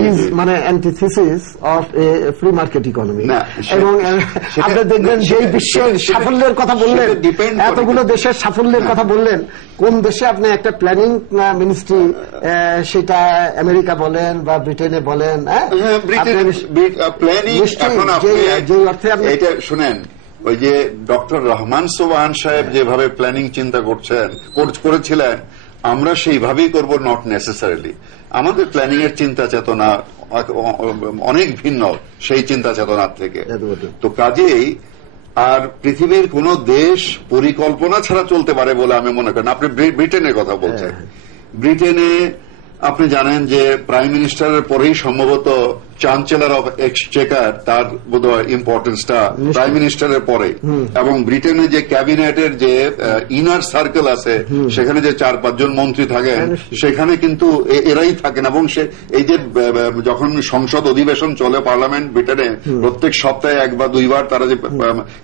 is মানে antithesis of a free market economy. এবং আপনি দেখবেন যে বিশ্বের সাফল্যের কথা বললেন, এতগুলো দেশের সাফল্যের কথা বললেন, কোন দেশে আপনি একটা প্ল্যানিং মিনিস্ট্রি, সেটা আমেরিকা বলেন বা ব্রিটেনে বলেন, যে অর্থে আপনি এটা শুনেন, ওই যে ডক্টর রহমান সোবহান সাহেব যেভাবে প্ল্যানিং চিন্তা করেছিলেন, আমরা সেইভাবেই করব, নট নেসেসারিলি। আমাদের প্ল্যানিং এর চিন্তা চেতনা অনেক ভিন্ন সেই চিন্তা চেতনার থেকে। তো কাজেই আর পৃথিবীর কোন দেশ পরিকল্পনা ছাড়া চলতে পারে বলে আমি মনে করি না। আপনি ব্রিটেনের কথা বলছেন, ব্রিটেনে আপনি জানেন যে প্রাইম মিনিস্টারের পরেই সম্ভবত চ্যান্সেলর অফ এক্সচেকার তার বোধহয় ইম্পর্টেন্সটা প্রাইম মিনিস্টারের পরে, এবং ব্রিটেনে যে ক্যাবিনেটের যে ইনার সার্কেল আছে সেখানে যে 4-5 জন মন্ত্রী থাকেন সেখানে কিন্তু এরাই থাকেন, এবং এই যে যখন সংসদ অধিবেশন চলে পার্লামেন্ট ব্রিটেনে প্রত্যেক সপ্তাহে 1 বা 2 বার তারা যে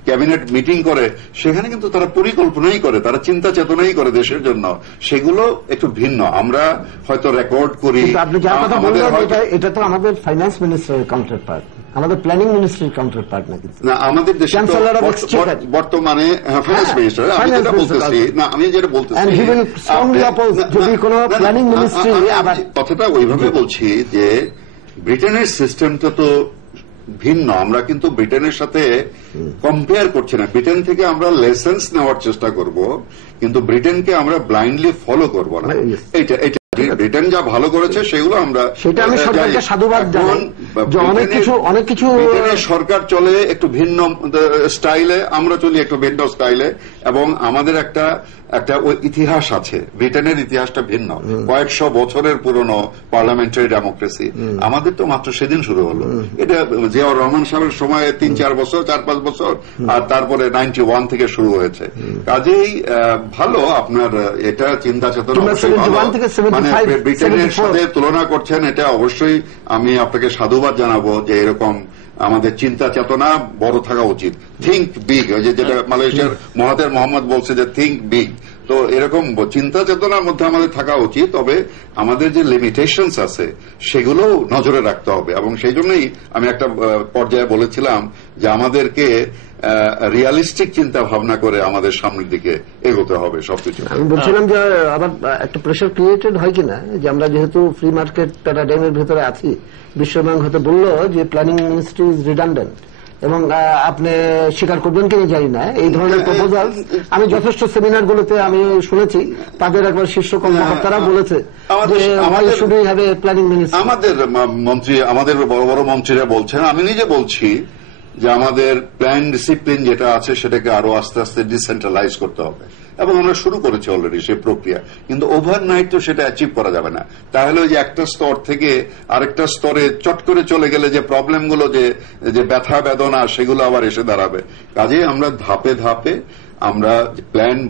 ক্যাবিনেট মিটিং করে সেখানে কিন্তু তারা পরিকল্পনাই করে, তারা চিন্তা চেতনাই করে দেশের জন্য। সেগুলো একটু ভিন্ন। আমরা হয়তো রেকর্ড করি, আপনি যার কথা বললেন এটা তো আমাদের ফাইন্যান্স মিনিস্টারের কাউন্টার পার্ট, আমাদের প্ল্যানিং মিনিস্ট্রির কাউন্টার পার্ট না। কিন্তু না, আমাদের দেশে বর্তমানে ফাইন্যান্স মিনিস্টার, আমি যেটা বলতেছি না, আমি যেটা বলতেছি যদি কোনো প্ল্যানিং মিনিস্ট্রি, কথাটা ওইভাবে বলছি যে ব্রিটেনের সিস্টেমটা তো ভিন্ন। আমরা কিন্তু ব্রিটেনের সাথে কম্পেয়ার করছি না। ব্রিটেন থেকে আমরা লেসেন্স নেওয়ার চেষ্টা করব, কিন্তু ব্রিটেনকে আমরা ব্লাইন্ডলি ফলো করব না। এটা ব্রিটেন যা ভালো করেছে সেগুলো আমরা, সেটা আমি সরকারকে সাধুবাদ জানাই। অনেক কিছু ব্রিটেনের সরকার চলে একটু ভিন্ন স্টাইলে, আমরা চলি একটু ভিন্ন স্টাইলে, এবং আমাদের একটা ওই ইতিহাস আছে। ব্রিটেনের ইতিহাসটা ভিন্ন, কয়েকশো বছরের পুরনো পার্লামেন্টারি ডেমোক্রেসি। আমাদের তো মাত্র সেদিন শুরু হলো। এটা জিয়াউর রহমান সাহেবের সময় 3-4 বছর, 4-5 বছর, আর তারপরে 91 থেকে শুরু হয়েছে। কাজেই ভালো আপনার এটা চিন্তা চেতনা, মানে ব্রিটেনের সাথে তুলনা করছেন, এটা অবশ্যই আমি আপনাকে সাধুবাদ জানাবো যে এরকম আমাদের চিন্তা চেতনা বড় থাকা উচিত। থিঙ্ক বিগ, যেটা মালয়েশিয়ার মহাতের মোহাম্মদ বলছে যে থিঙ্ক বিগ। তো এরকম চিন্তা চেতনার মধ্যে আমাদের থাকা উচিত, তবে আমাদের যে লিমিটেশনস আছে সেগুলো নজরে রাখতে হবে। এবং সেই জন্যই আমি একটা পর্যায়ে বলেছিলাম যে আমাদেরকে রিয়ালিস্টিক চিন্তা ভাবনা করে আমাদের সামনের দিকে এগোতে হবে সবকিছু। আমি বলছিলাম যে আবার একটা প্রেশার ক্রিয়েটেড হয় কিনা, যে আমরা যেহেতু ফ্রি মার্কেট প্যারাডাইমের ভেতরে আছি, বিশ্বব্যাংক হয়তো বলল যে প্ল্যানিং মিনিস্ট্রি ইজ রিডান্ডেন্ট, এবং আপনি স্বীকার করবেন কিনা জানি না, এই ধরনের প্রপোজাল আমি যথেষ্ট সেমিনারগুলোতে আমি শুনেছি। তাদের একবার শীর্ষ কর্মকর্তারা বলেছে যে প্ল্যানিং মিনিস্ট্রি, আমাদের মন্ত্রী, আমাদের বড় বড় মন্ত্রীরা বলছেন, আমি নিজে বলছি যে আমাদের প্ল্যান ডিসিপ্লিন যেটা আছে সেটাকে আরো আস্তে আস্তে ডিসেন্ট্রালাইজ করতে হবে, এবং আমরা শুরু করেছি অলরেডি সেই প্রক্রিয়া। কিন্তু ওভারনাইট তো সেটা অ্যাচিভ করা যাবে না। তাহলে ওই যে একটা স্তর থেকে আরেকটা স্তরে চট করে চলে গেলে যে প্রবলেমগুলো, যে ব্যথা বেদনা, সেগুলো আবার এসে দাঁড়াবে। কাজেই আমরা ধাপে ধাপে আমরা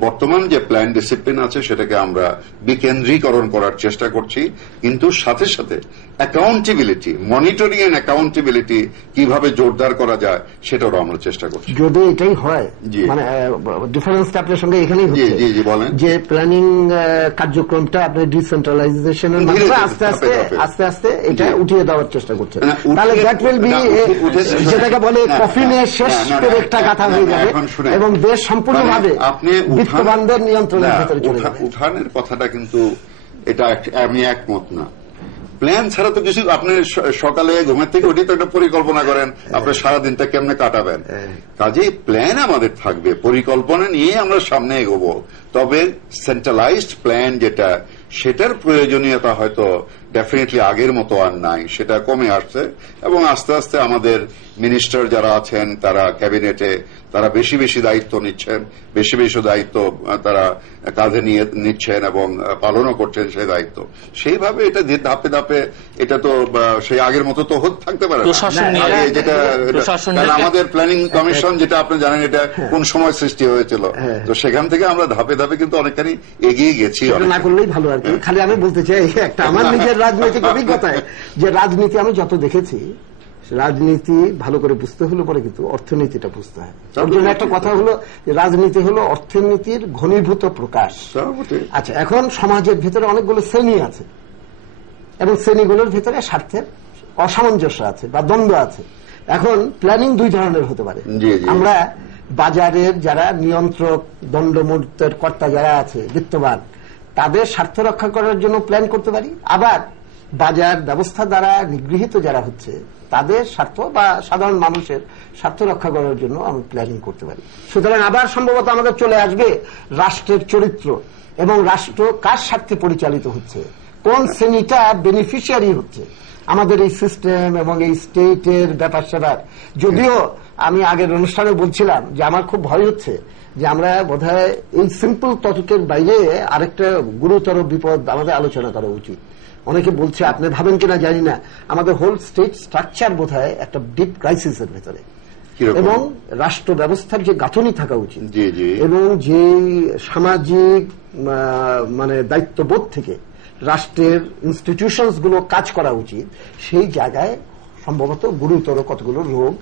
বর্তমান যে প্ল্যান ডিসিপ্লিন আছে সেটাকে আমরা বিকেন্দ্রীকরণ করার চেষ্টা করছি, কিন্তু সাথে সাথে অ্যাকাউন্টেবিলিটি, মনিটরিং এন্ড অ্যাকাউন্টেবিলিটি কিভাবে জোরদার করা যায় সেটাও আমরা চেষ্টা করছি। যদি এটাই হয়, মানে ডিফারেন্সটা আপনার সঙ্গে এখানেই হচ্ছে যে প্ল্যানিং কার্যক্রমটা আপনার ডিসেন্ট্রালাইজেশনের মাধ্যমে আস্তে আস্তে এটা উঠিয়ে দেওয়ার চেষ্টা করছে, তাহলে দ্যাট উইল বি, যেটাকে বলে কফিনের শেষ একটা কথা হয়ে যাবে, এবং দেশ সম্পূর্ণ আপনি বিত্তবানদের নিয়ন্ত্রণের ভেতরে চলে যাবে। উঠানের কথাটা কিন্তু এটা আমি একমত না। প্ল্যান ছাড়া তো কিছু, আপনি সকালে ঘুমের থেকে উঠে তো একটা পরিকল্পনা করেন আপনার সারাদিনটা কেমনে কাটাবেন। কাজেই প্ল্যান আমাদের থাকবে, পরিকল্পনা নিয়ে আমরা সামনে এগোবো। তবে সেন্ট্রালাইজড প্ল্যান যেটা, সেটার প্রয়োজনীয়তা হয়তো ডেফিনেটলি আগের মতো আর নাই, সেটা কমে আসছে, এবং আস্তে আস্তে আমাদের মিনিস্টার যারা আছেন তারা ক্যাবিনেটে তারা বেশি বেশি দায়িত্ব নিচ্ছেন, বেশি বেশি দায়িত্ব তারা কাঁধে নিয়ে নিচ্ছেন এবং পালনও করছেন সেই দায়িত্ব। সেইভাবে এটা ধাপে ধাপে, এটা তো সেই আগের মতো তো থাকতে পারে না। যেটা আমাদের প্ল্যানিং কমিশন, যেটা আপনি জানেন এটা কোন সময় সৃষ্টি হয়েছিল, তো সেখান থেকে আমরা ধাপে ধাপে কিন্তু অনেকখানি এগিয়ে গেছি। না করলেই ভালো আর কি। খালি আমি বলতে চাই একটা আমার নিজের রাজনৈতিক অভিজ্ঞতায়, যে রাজনীতি আমি যত দেখেছি, রাজনীতি ভালো করে বুঝতে হলে পরে কিন্তু অর্থনীতিটা বুঝতে হয়। তার জন্য একটা কথা হলো, রাজনীতি হলো অর্থনীতির ঘনীভূত প্রকাশ। আচ্ছা, এখন সমাজের ভিতরে অনেকগুলো শ্রেণী আছে, এবং শ্রেণীগুলোর ভিতরে স্বার্থের অসামঞ্জস্য আছে বা দ্বন্দ্ব আছে। এখন প্ল্যানিং 2 ধরনের হতে পারে। আমরা বাজারের যারা নিয়ন্ত্রক, দণ্ডমূর্তের কর্তা যারা আছে, বিত্তবান, তাদের স্বার্থ রক্ষা করার জন্য প্ল্যান করতে পারি। আবার বাজার ব্যবস্থা দ্বারা নিগৃহীত যারা হচ্ছে তাদের স্বার্থ বা সাধারণ মানুষের স্বার্থ রক্ষা করার জন্য আমরা প্ল্যানিং করতে পারি। সুতরাং আবার সম্ভবত আমাদের চলে আসবে রাষ্ট্রের চরিত্র, এবং রাষ্ট্র কার স্বার্থে পরিচালিত হচ্ছে, কোন শ্রেণীটা বেনিফিশিয়ারি হচ্ছে, আমাদের এই সিস্টেম এবং এই স্টেটের ব্যাপার স্যাপার, যদিও আমি আগের অনুষ্ঠানে বলছিলাম যে আমার খুব ভয় হচ্ছে যে আমরা বোধহয় এই সিম্পল টপিকের বাইরে আরেকটা গুরুতর বিপদ আমাদের আলোচনা করা উচিত। অনেকে বলছে, আপনি ভাবেন কিনা জানি না, আমাদের হোল স্টেট স্ট্রাকচার বোধহয় একটা ডিপ ক্রাইসিসের ভেতরে, এবং রাষ্ট্র ব্যবস্থার যে গাঁথনি থাকা উচিত এবং যে সামাজিক মানে দায়িত্ববোধ থেকে রাষ্ট্রের ইনস্টিটিউশনস গুলো কাজ করা উচিত, সেই জায়গায় সম্ভবত গুরুতর কতগুলো রোগ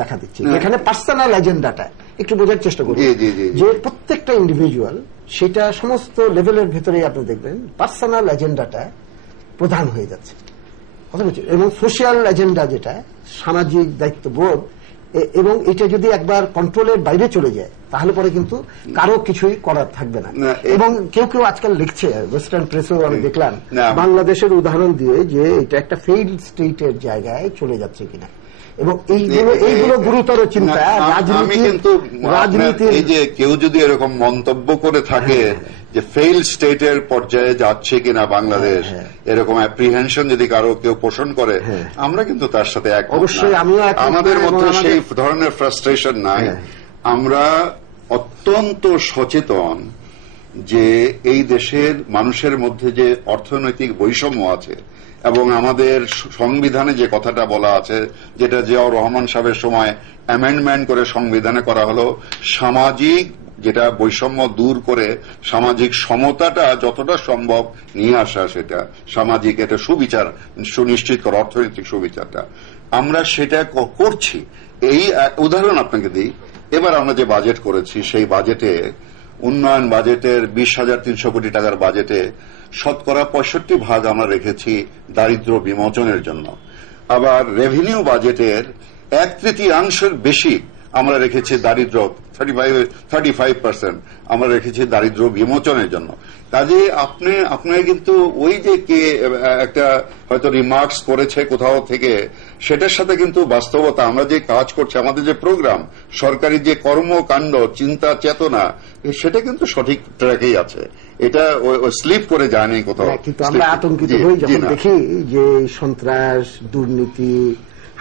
দেখা দিচ্ছে। এখানে পার্সোনাল এজেন্ডাটা একটু বোঝার চেষ্টা করি যে প্রত্যেকটা ইন্ডিভিজুয়াল সেটা সমস্ত লেভেলের ভেতরে আপনি দেখবেন পার্সোনাল এজেন্ডাটা প্রধান হয়ে যাচ্ছে, কথা বলছি, এবং সোশ্যাল এজেন্ডা যেটা সামাজিক দায়িত্ববোধ, এবং এটা যদি একবার কন্ট্রোলের বাইরে চলে যায় তাহলে পরে কিন্তু কারো কিছুই করার থাকবে না। এবং কেউ কেউ আজকাল লিখছে, ওয়েস্টার্ন প্রেসেও আমি দেখলাম বাংলাদেশের উদাহরণ দিয়ে, যে এটা একটা ফেইল্ড স্টেটের জায়গায় চলে যাচ্ছে কিনা, এবং এইগুলো গুরুতর চিন্তা। রাজনীতির এই যে কেউ যদি এরকম মন্তব্য করে থাকে যে ফেইল স্টেটের পর্যায়ে যাচ্ছে কিনা বাংলাদেশ, এরকম অ্যাপ্রিহেনশন যদি কারো কেউ পোষণ করে, আমরা কিন্তু তার সাথে অবশ্যই আমিও আমাদের মধ্যে সেই ধরনের ফ্রাস্ট্রেশন নাই। আমরা অত্যন্ত সচেতন যে এই দেশের মানুষের মধ্যে যে অর্থনৈতিক বৈষম্য আছে, এবং আমাদের সংবিধানে যে কথাটা বলা আছে, যেটা জিয়াউর রহমান সাহেবের সময় অ্যামেন্ডমেন্ট করে সংবিধানে করা হলো, সামাজিক যেটা বৈষম্য দূর করে সামাজিক সমতাটা যতটা সম্ভব নিয়ে আসা, সেটা সামাজিক এটা সুবিচার সুনিশ্চিত করা, অর্থনৈতিক সুবিচারটা আমরা সেটা করছি। এই উদাহরণ আপনাকে দিই, এবার আমরা যে বাজেট করেছি সেই বাজেটে, উন্নয়ন বাজেটের 20,300 কোটি টাকার বাজেটে 65% আমরা রেখেছি দারিদ্র্য বিমোচনের জন্য। আবার রেভিনিউ বাজেটের 1/3 বেশি আমরা রেখেছি দারিদ্র্য 35% আমরা রেখেছি দারিদ্র্য বিমোচনের জন্য। কাজে আপনি কিন্তু ওই যে কে একটা হয়তো রিমার্কস করেছে কোথাও থেকে, সেটার সাথে কিন্তু বাস্তবতা, আমরা যে কাজ করছি, আমাদের যে প্রোগ্রাম, সরকারি যে কর্মকাণ্ড, চিন্তা চেতনা, সেটা কিন্তু সঠিক ট্র্যাকেই আছে, এটা স্লিপ করে যায়নি কোথাও। কিন্তু আমরা আতঙ্কিত হই যখন দেখি যে সন্ত্রাস, দুর্নীতি,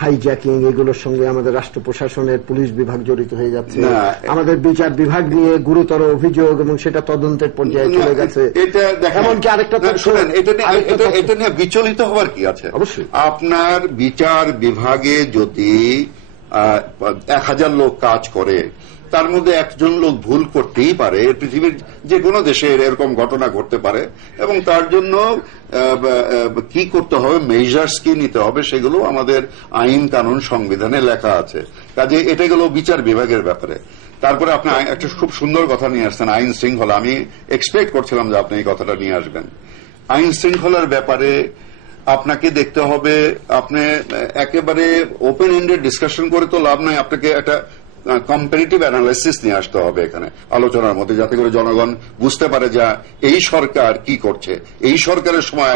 হাইজ্যাকিং, এগুলোর সঙ্গে আমাদের রাষ্ট্র প্রশাসনের পুলিশ বিভাগ জড়িত হয়ে যাচ্ছে, আমাদের বিচার বিভাগ নিয়ে গুরুতর অভিযোগ, এবং সেটা তদন্তের পর্যায়ে চলে গেছে। এমনকি আরেকটা শুনেন, এটা নিয়ে বিচলিত হওয়ার কি আছে? অবশ্যই আপনার বিচার বিভাগে যদি 1000 লোক কাজ করে, তার মধ্যে একজন লোক ভুল করতেই পারে, পৃথিবীর যে কোনো দেশে এরকম ঘটনা ঘটতে পারে, এবং তার জন্য কি করতে হবে, মেজার্স কি নিতে হবে, সেগুলো আমাদের আইন কানুন সংবিধানে লেখা আছে। কাজে এটা গেল বিচার বিভাগের ব্যাপারে। তারপরে আপনি একটা খুব সুন্দর কথা নিয়ে আসছেন, আইন শৃঙ্খলা। আমি এক্সপেক্ট করছিলাম যে আপনি এই কথাটা নিয়ে আসবেন। আইন শৃঙ্খলার ব্যাপারে আপনাকে দেখতে হবে, আপনি একেবারে ওপেন এন্ডেড ডিসকাশন করে তো লাভ নাই, আপনাকে একটা কম্পারেটিভ অ্যানালাইসিস নিয়ে আসতে হবে এখানে আলোচনার মধ্যে, যাতে করে জনগণ বুঝতে পারে যে এই সরকার কি করছে, এই সরকারের সময়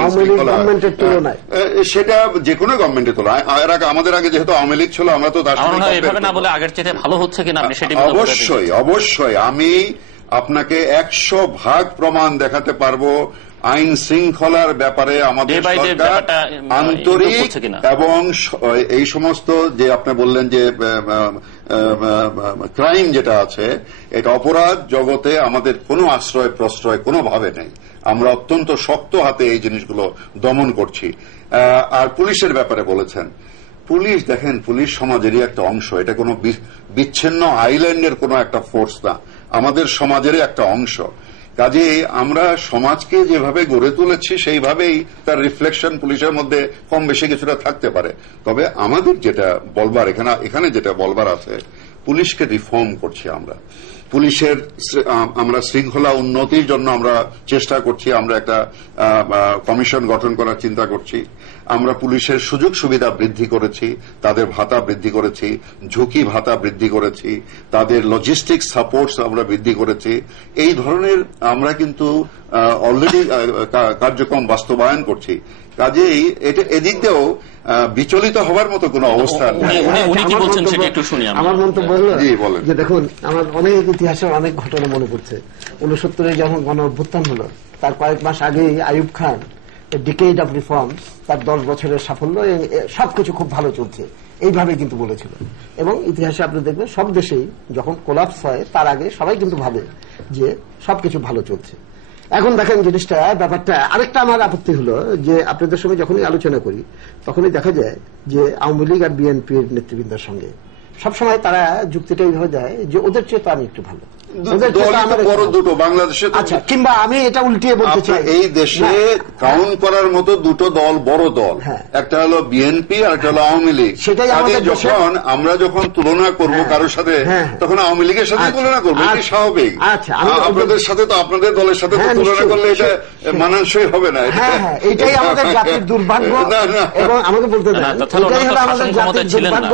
সেটা যে কোনো গভর্নমেন্টের তুলনায়। আমাদের আগে যেহেতু আওয়ামী লীগ ছিল, আমরা তো তার অবশ্যই অবশ্যই আমি আপনাকে 100% প্রমাণ দেখাতে পারবো আইন শৃঙ্খলার ব্যাপারে আমাদের সরকার আন্তরিক, এবং এই সমস্ত যে আপনি বললেন যে ক্রাইম যেটা আছে, এটা অপরাধ জগতে আমাদের কোনো আশ্রয় প্রশ্রয় কোনোভাবে নেই। আমরা অত্যন্ত শক্ত হাতে এই জিনিসগুলো দমন করছি। আর পুলিশের ব্যাপারে বলেছেন, পুলিশ দেখেন, পুলিশ সমাজেরই একটা অংশ, এটা কোনো বিচ্ছিন্ন আইল্যান্ডের কোনো একটা ফোর্স না, আমাদের সমাজেরই একটা অংশ। কাজে আমরা সমাজকে যেভাবে গড়ে তুলেছি সেইভাবেই তার রিফ্লেকশন পুলিশের মধ্যে কম বেশি কিছুটা থাকতে পারে। তবে আমাদের যেটা বলবার, এখানে যেটা বলবার আছে, পুলিশকে রিফর্ম করছি আমরা, পুলিশের আমরা শৃঙ্খলা উন্নতির জন্য আমরা চেষ্টা করছি, আমরা একটা কমিশন গঠন করার চিন্তা করছি, আমরা পুলিশের সুযোগ সুবিধা বৃদ্ধি করেছি, তাদের ভাতা বৃদ্ধি করেছি, ঝুঁকি ভাতা বৃদ্ধি করেছি, তাদের লজিস্টিক সাপোর্টস আমরা বৃদ্ধি করেছি। এই ধরনের আমরা কিন্তু অলরেডি কার্যক্রম বাস্তবায়ন করছি। কাজেই এদিক দিয়েও বিচলিত হওয়ার মতো কোন অবস্থা নেই। আমার মন্তব্য হল যে দেখুন, আমার অনেক ইতিহাসের অনেক ঘটনা মনে পড়ছে। 69-এ যখন গণ অভ্যুত্থান হলো, তার কয়েক মাস আগেই Ayub Khan decade of reforms, তার 10 বছরের সাফল্য, সবকিছু খুব ভালো চলছে, এইভাবে কিন্তু বলেছিল। এবং ইতিহাসে আপনি দেখবেন সব দেশেই যখন কোলাপস হয় তার আগে সবাই কিন্তু ভাবে যে সবকিছু ভালো চলছে। এখন দেখেন জিনিসটা, ব্যাপারটা আরেকটা আমার আপত্তি হলো যে আপনাদের সঙ্গে যখনই আলোচনা করি তখনই দেখা যায় যে আওয়ামী লীগ আর বিএনপির নেতৃবৃন্দের সঙ্গে সবসময় তারা যুক্তিটা এইভাবে দেয় যে ওদের চেয়ে তো আমি একটু ভালো, দুটো বাংলাদেশে। আচ্ছা, কিংবা আমি এটা উল্টিয়ে বলতে চাই, এই দেশে কাউন্ট করার মতো দুটো দল, বড় দল, একটা হলো বিএনপি আর একটা হলো আওয়ামী লীগ। সেটাই যখন আমরা যখন তুলনা করব কারোর সাথে, তখন আওয়ামী লীগের সাথে তুলনা করবো, এটি স্বাভাবিক। আপনাদের সাথে তো, আপনাদের দলের সাথে তুলনা করলে এটা মানানসই হবে না। এটাই আমাদের জাতির দুর্ভাগ্য। এবং আমাকে বলতে দেন, এটাই হলো আমাদের জাতির দুর্ভাগ্য,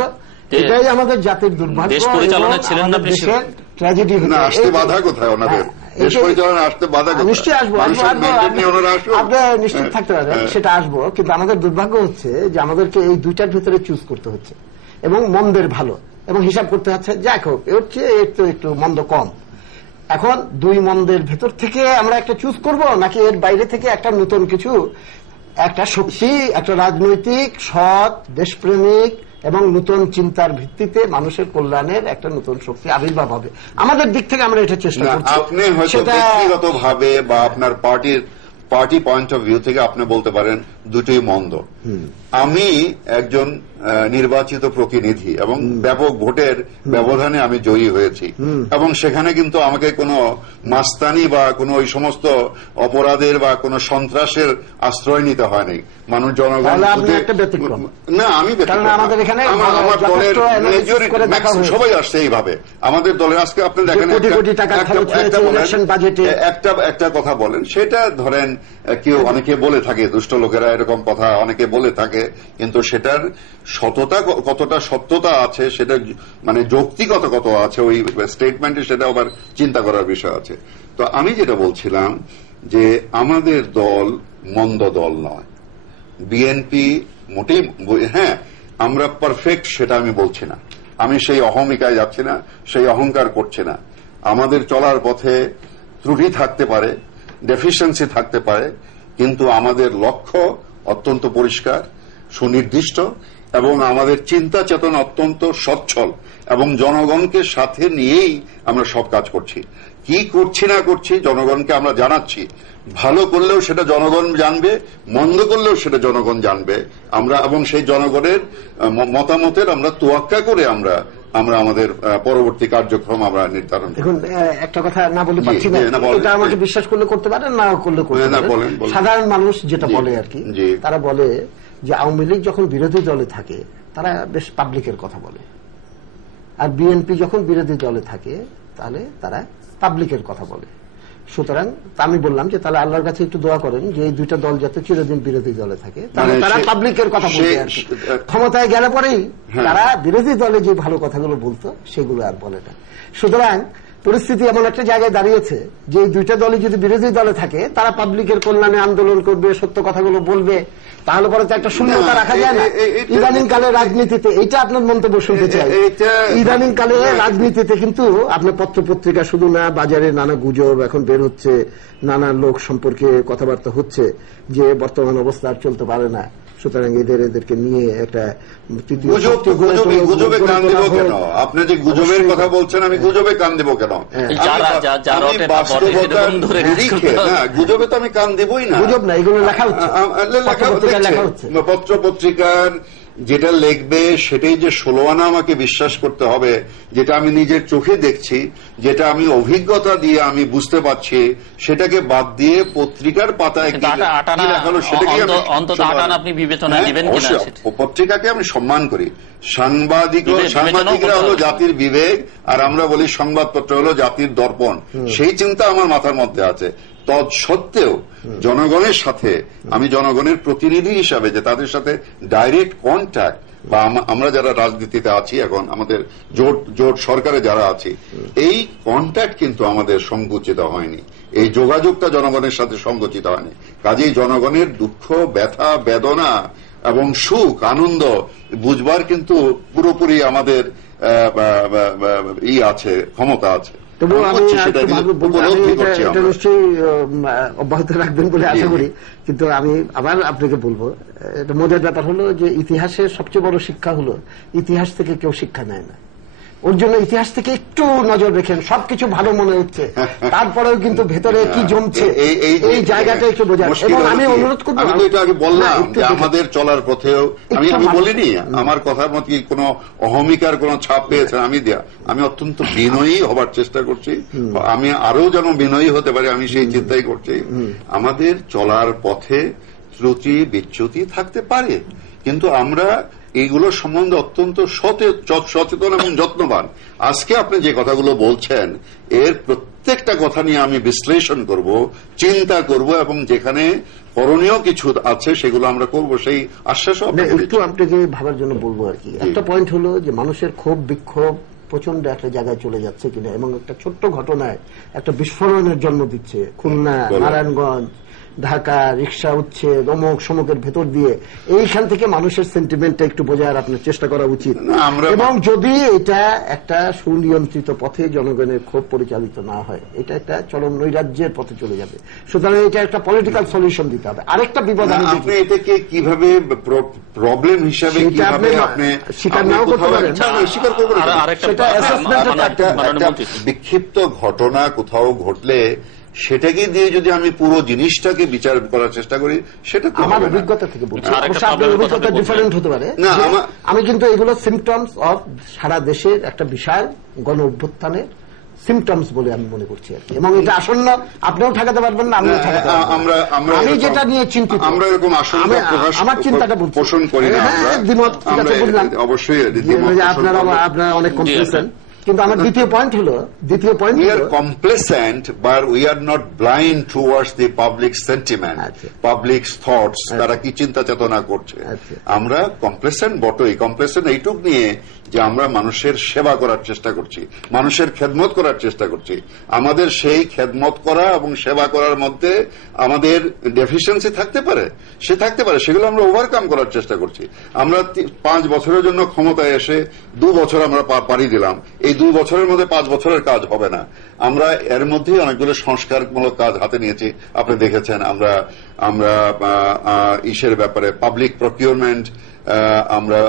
এটাই আমাদের জাতির দুর্ভাগ্য। দেশ পরিচালনা ছিলেন না, দেশের ট্র্যাজেডি না। আসতে বাধা কোথায় ওনাদের? দেশ পরিচালনা আসতে বাধা কোথায়? নিশ্চয়ই আসবো, আপনি নিশ্চিত থাকতে পারেন, সেটা আসবো। কিন্তু আমাদের দুর্ভাগ্য হচ্ছে যে আমাদেরকে এই দুইটার ভিতরে চুজ করতে হচ্ছে, এবং মন্দের ভালো, এবং হিসাব করতে হচ্ছে যাই হোক এর চেয়ে একটু মন্দ কম। এখন দুই মন্দের ভেতর থেকে আমরা একটা চুজ করব, নাকি এর বাইরে থেকে একটা নতুন কিছু, একটা শক্তি, একটা রাজনৈতিক সৎ দেশপ্রেমিক এবং নতুন চিন্তার ভিত্তিতে মানুষের কল্যাণের একটা নতুন শক্তি আবির্ভাব হবে। আমাদের দিক থেকে আমরা এটা চেষ্টা করছি। আপনি হয়তো ব্যক্তিগতভাবে বা আপনার পার্টি পয়েন্ট অফ ভিউ থেকে আপনি বলতে পারেন দুটোই মন্দ। আমি একজন নির্বাচিত প্রতিনিধি এবং ব্যাপক ভোটের ব্যবধানে আমি জয়ী হয়েছি, এবং সেখানে কিন্তু আমাকে কোনো মাস্তানি বা কোনো ওই সমস্ত অপরাধের বা কোনো সন্ত্রাসের আশ্রয় নিতে হয়নি। মানুষ জনগণ না, আমি আমার দলের সবাই আসছে এইভাবে। আমাদের দলের আজকে আপনি দেখেন একটা কথা বলেন, সেটা ধরেন কেউ অনেকে বলে থাকে, দুষ্ট লোকেরা এরকম কথা অনেকে বলে থাকে, কিন্তু সেটার কতটা সত্যতা আছে, সেটা মানে যৌক্তিকতা কত আছে ওই স্টেটমেন্টে, সেটা আবার চিন্তা করার বিষয় আছে। তো আমি যেটা বলছিলাম যে আমাদের দল মন্দ দল নয়, বিএনপি মোটেই, হ্যাঁ আমরা পারফেক্ট সেটা আমি বলছি না, আমি সেই অহমিকায় যাচ্ছি না, সেই অহংকার করছি না। আমাদের চলার পথে ত্রুটি থাকতে পারে, ডেফিসিয়েন্সি থাকতে পারে, কিন্তু আমাদের লক্ষ্য অত্যন্ত পরিষ্কার, সুনির্দিষ্ট, এবং আমাদের চিন্তা চেতনা অত্যন্ত সচ্ছল, এবং জনগণকে সাথে নিয়েই আমরা সব কাজ করছি। কি করছি না করছি জনগণকে আমরা জানাচ্ছি। ভালো করলেও সেটা জনগণ জানবে, মন্দ করলেও সেটা জনগণ জানবে। আমরা এবং সেই জনগণের মতামতের আমরা তোয়াক্কা করে আমরা আমাদের পরবর্তী কার্যক্রম আমরা নির্ধারণ করি। এখন একটা কথা না বলে পারছি না, এটা আমাকে বিশ্বাস করলে করতে পারেন, না করলে করতে পারেন। সাধারণ মানুষ যেটা বলে আর কি, তারা বলে যে আওয়ামী লীগ যখন বিরোধী দলে থাকে তারা বেশ পাবলিকের কথা বলে, আর বিএনপি যখন বিরোধী দলে থাকে তাহলে তারা পাবলিকের কথা বলে। সুতরাং আমি বললাম যে তাহলে আল্লাহর কাছে একটু দোয়া করেন যে এই দুইটা দল যাতে চিরদিন বিরোধী দলে থাকে, তাহলে তারা পাবলিকের কথা বলবে আর কি। ক্ষমতায় গেলে পরেই তারা বিরোধী দলে যে ভালো কথাগুলো বলতো সেগুলো আর বলে না। সুতরাং পরিস্থিতি এমন একটা জায়গায় দাঁড়িয়েছে যে এই দুইটা দলই যদি বিরোধী দলে থাকে, তারা পাবলিকের কল্যাণে আন্দোলন করবে, সত্য কথাগুলো বলবে, তাহলে পরে তো একটা শূন্যতা রাখা যায় না। ইদানিং কালে রাজনীতিতে, এটা আপনার মন্তব্য শুনতে চাই, ইদানিং কালে রাজনীতিতে কিন্তু আপনার পত্র পত্রিকা শুধু না, বাজারে নানা গুজব এখন বের হচ্ছে, নানা লোক সম্পর্কে কথাবার্তা হচ্ছে যে বর্তমান অবস্থা আর চলতে পারে না, সুতরাং এদেরকে নিয়ে একটা গুজবে কান দেব কেন? আপনি যে গুজবের কথা বলছেন, আমি গুজবে কান দেব কেন? গুজবে তো আমি কান দেবই না। গুজব না, এগুলো লেখা হচ্ছে, পত্র পত্রিকার যেটা লিখবে সেটাই যে 16 আনা আমাকে বিশ্বাস করতে হবে, যেটা আমি নিজের চোখে দেখছি, যেটা আমি অভিজ্ঞতা দিয়ে আমি বুঝতে পারছি, সেটাকে বাদ দিয়ে পত্রিকার পাতায় আপনি বিবেচনা দিবেন কিনা? পত্রিকাকে আমি সম্মান করি। সাংবাদিকরা হলো জাতির বিবেক, আর আমরা বলি সংবাদপত্র হলো জাতির দর্পণ। সেই চিন্তা আমার মাথার মধ্যে আছে। তৎসত্ত্বেও জনগণের সাথে আমি জনগণের প্রতিনিধি হিসাবে যে তাদের সাথে ডাইরেক্ট কন্ট্যাক্ট, বা আমরা যারা রাজনীতিতে আছি এখন, আমাদের জোট সরকারে যারা আছি, এই কন্ট্যাক্ট কিন্তু আমাদের সংকুচিত হয়নি, এই যোগাযোগটা জনগণের সাথে সংকুচিত হয়নি। কাজেই জনগণের দুঃখ, ব্যথা, বেদনা এবং সুখ, আনন্দ বুঝবার কিন্তু পুরোপুরি আমাদের আছে, ক্ষমতা আছে। তবুও আমি সেটা উপলব্ধি করছি এটা নিশ্চয়ই অব্যাহত রাখবেন বলে আশা করি। কিন্তু আমি আবার আপনাকে বলবো, এটা মজার ব্যাপার হলো যে ইতিহাসের সবচেয়ে বড় শিক্ষা হলো ইতিহাস থেকে কেউ শিক্ষা নেয় না। ওর জন্য ইতিহাস থেকে একটু নজর রেখেন, সবকিছু ভালো মনে হচ্ছে, তারপরেও কিন্তু ভেতরে কি জমছে এই জায়গাটা একটু বোঝার। এবং আমি অনুরোধ করবো, আমি তো একটু আগে বললাম যে আমাদের চলার পথেও আমি বলিনি আমার কথার মধ্যে কোনো অহমিকার কোনো ছাপ পেয়েছেন আমি অত্যন্ত বিনয়ী হবার চেষ্টা করছি। আমি আরো যেন বিনয়ী হতে পারি আমি সেই চিন্তাই করছি। আমাদের চলার পথে ত্রুটি বিচ্যুতি থাকতে পারে, কিন্তু আমরা এইগুলো সম্বন্ধে অত্যন্ত সচেতন এবং যত্নবান। আজকে আপনি যে কথাগুলো বলছেন এর প্রত্যেকটা কথা নিয়ে আমি বিশ্লেষণ করব, চিন্তা করব, এবং যেখানে করণীয় কিছু আছে সেগুলো আমরা করব, সেই আশ্বাসও একটু আপনাকে ভাবার জন্য বলবো আর কি। একটা পয়েন্ট হলো যে মানুষের ক্ষোভ বিক্ষোভ প্রচন্ড একটা জায়গায় চলে যাচ্ছে কিনা, এবং একটা ছোট্ট ঘটনায় একটা বিস্ফোরণের জন্ম দিচ্ছে। খুলনা, নারায়ণগঞ্জ, ঢাকা, রিক্সা উচ্ছেদ, অমুক সমকের ভেতর দিয়ে, এইখান থেকে মানুষের সেন্টিমেন্টটা একটু বোঝার আপনার চেষ্টা করা উচিত। এবং যদি এটা একটা সুনিয়ন্ত্রিত পথে জনগণের ক্ষোভ পরিচালিত না হয়, এটা একটা চরম নৈরাজ্যের পথে চলে যাবে। সুতরাং এটা একটা পলিটিক্যাল সলিউশন দিতে হবে। আরেকটা বিপদ আপনি এটাকে কিভাবে প্রবলেম হিসাবে আপনি স্বীকার নাও করতে পারেন, স্বীকার করবেন। বিক্ষিপ্ত ঘটনা কোথাও ঘটলে সেটাকে দিয়ে যদি আমি পুরো জিনিসটাকে বিচার করার চেষ্টা করি, সেটা আমার অভিজ্ঞতা থেকে বলছি। আপনার অভিজ্ঞতা ডিফারেন্ট হতে পারে। আমি কিন্তু এগুলো সিমটমস অফ সারা দেশের একটা বিশাল গণ অভ্যুত্থানের সিমটমস বলে আমি মনে করছি আর কি। এবং এটা আসন্ন, আপনিও ঠেকাতে পারবেন না, আমিও ঠেকাতে পারবো না। আমি যেটা নিয়ে চিন্তিত, আমরা এরকম আমার চিন্তাটা পোষণ করি না, দ্বিমত বললাম অবশ্যই আপনারা অনেক কমপ্লেসেন্ট। কিন্তু আমার দ্বিতীয় পয়েন্ট হলো we are complacent but we are not blind towards the public sentiment, public thoughts, তারা কি চিন্তা চেতনা করছে। আমরা complacent বটই, complacent এইটুক নিয়ে যে আমরা মানুষের সেবা করার চেষ্টা করছি, মানুষের খেদমত করার চেষ্টা করছি। আমাদের সেই খেদমত করা এবং সেবা করার মধ্যে আমাদের ডেফিসিয়েন্সি থাকতে পারে, সেগুলো আমরা ওভারকাম করার চেষ্টা করছি। আমরা 5 বছরের জন্য ক্ষমতায় এসে 2 বছর আমরা পাড়ি দিলাম, এই 2 বছরের মধ্যে 5 বছরের কাজ হবে না। আমরা এর মধ্যেই অনেকগুলো সংস্কারমূলক কাজ হাতে নিয়েছি, আপনি দেখেছেন। আমরা ইসের ব্যাপারে পাবলিক প্রকিউরমেন্ট আমরা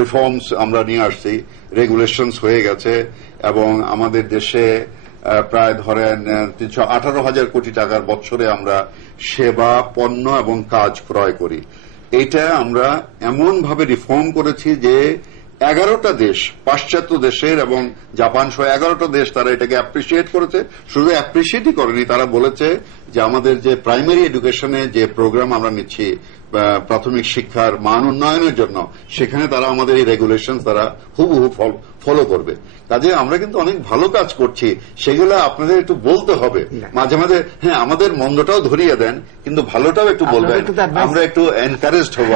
রিফর্মস আমরা নিয়ে আসছি, রেগুলেশনস হয়ে গেছে, এবং আমাদের দেশে প্রায় ধরেন 318,000 কোটি টাকার বছরে আমরা সেবা, পণ্য এবং কাজ ক্রয় করি। এইটা আমরা এমন ভাবে রিফর্ম করেছি যে 11টা দেশ, পাশ্চাত্য দেশের এবং জাপান সহ 11টা দেশ তারা এটাকে অ্যাপ্রিসিয়েট করেছে। শুধু অ্যাপ্রিসিয়েটই করেনি, তারা বলেছে যে আমাদের যে প্রাইমারি এডুকেশনে যে প্রোগ্রাম আমরা নিচ্ছি প্রাথমিক শিক্ষার মান উন্নয়নের জন্য, সেখানে তারা আমাদের এই রেগুলেশন তারা হুবহু ফলো করবে। কাজে আমরা কিন্তু অনেক ভালো কাজ করছি, সেগুলো আপনাদের একটু বলতে হবে মাঝে মাঝে। হ্যাঁ, আমাদের মন্দটাও ধরিয়ে দেন, কিন্তু ভালোটাও একটু বলবেন, আমরা একটু এনকারেজড হব,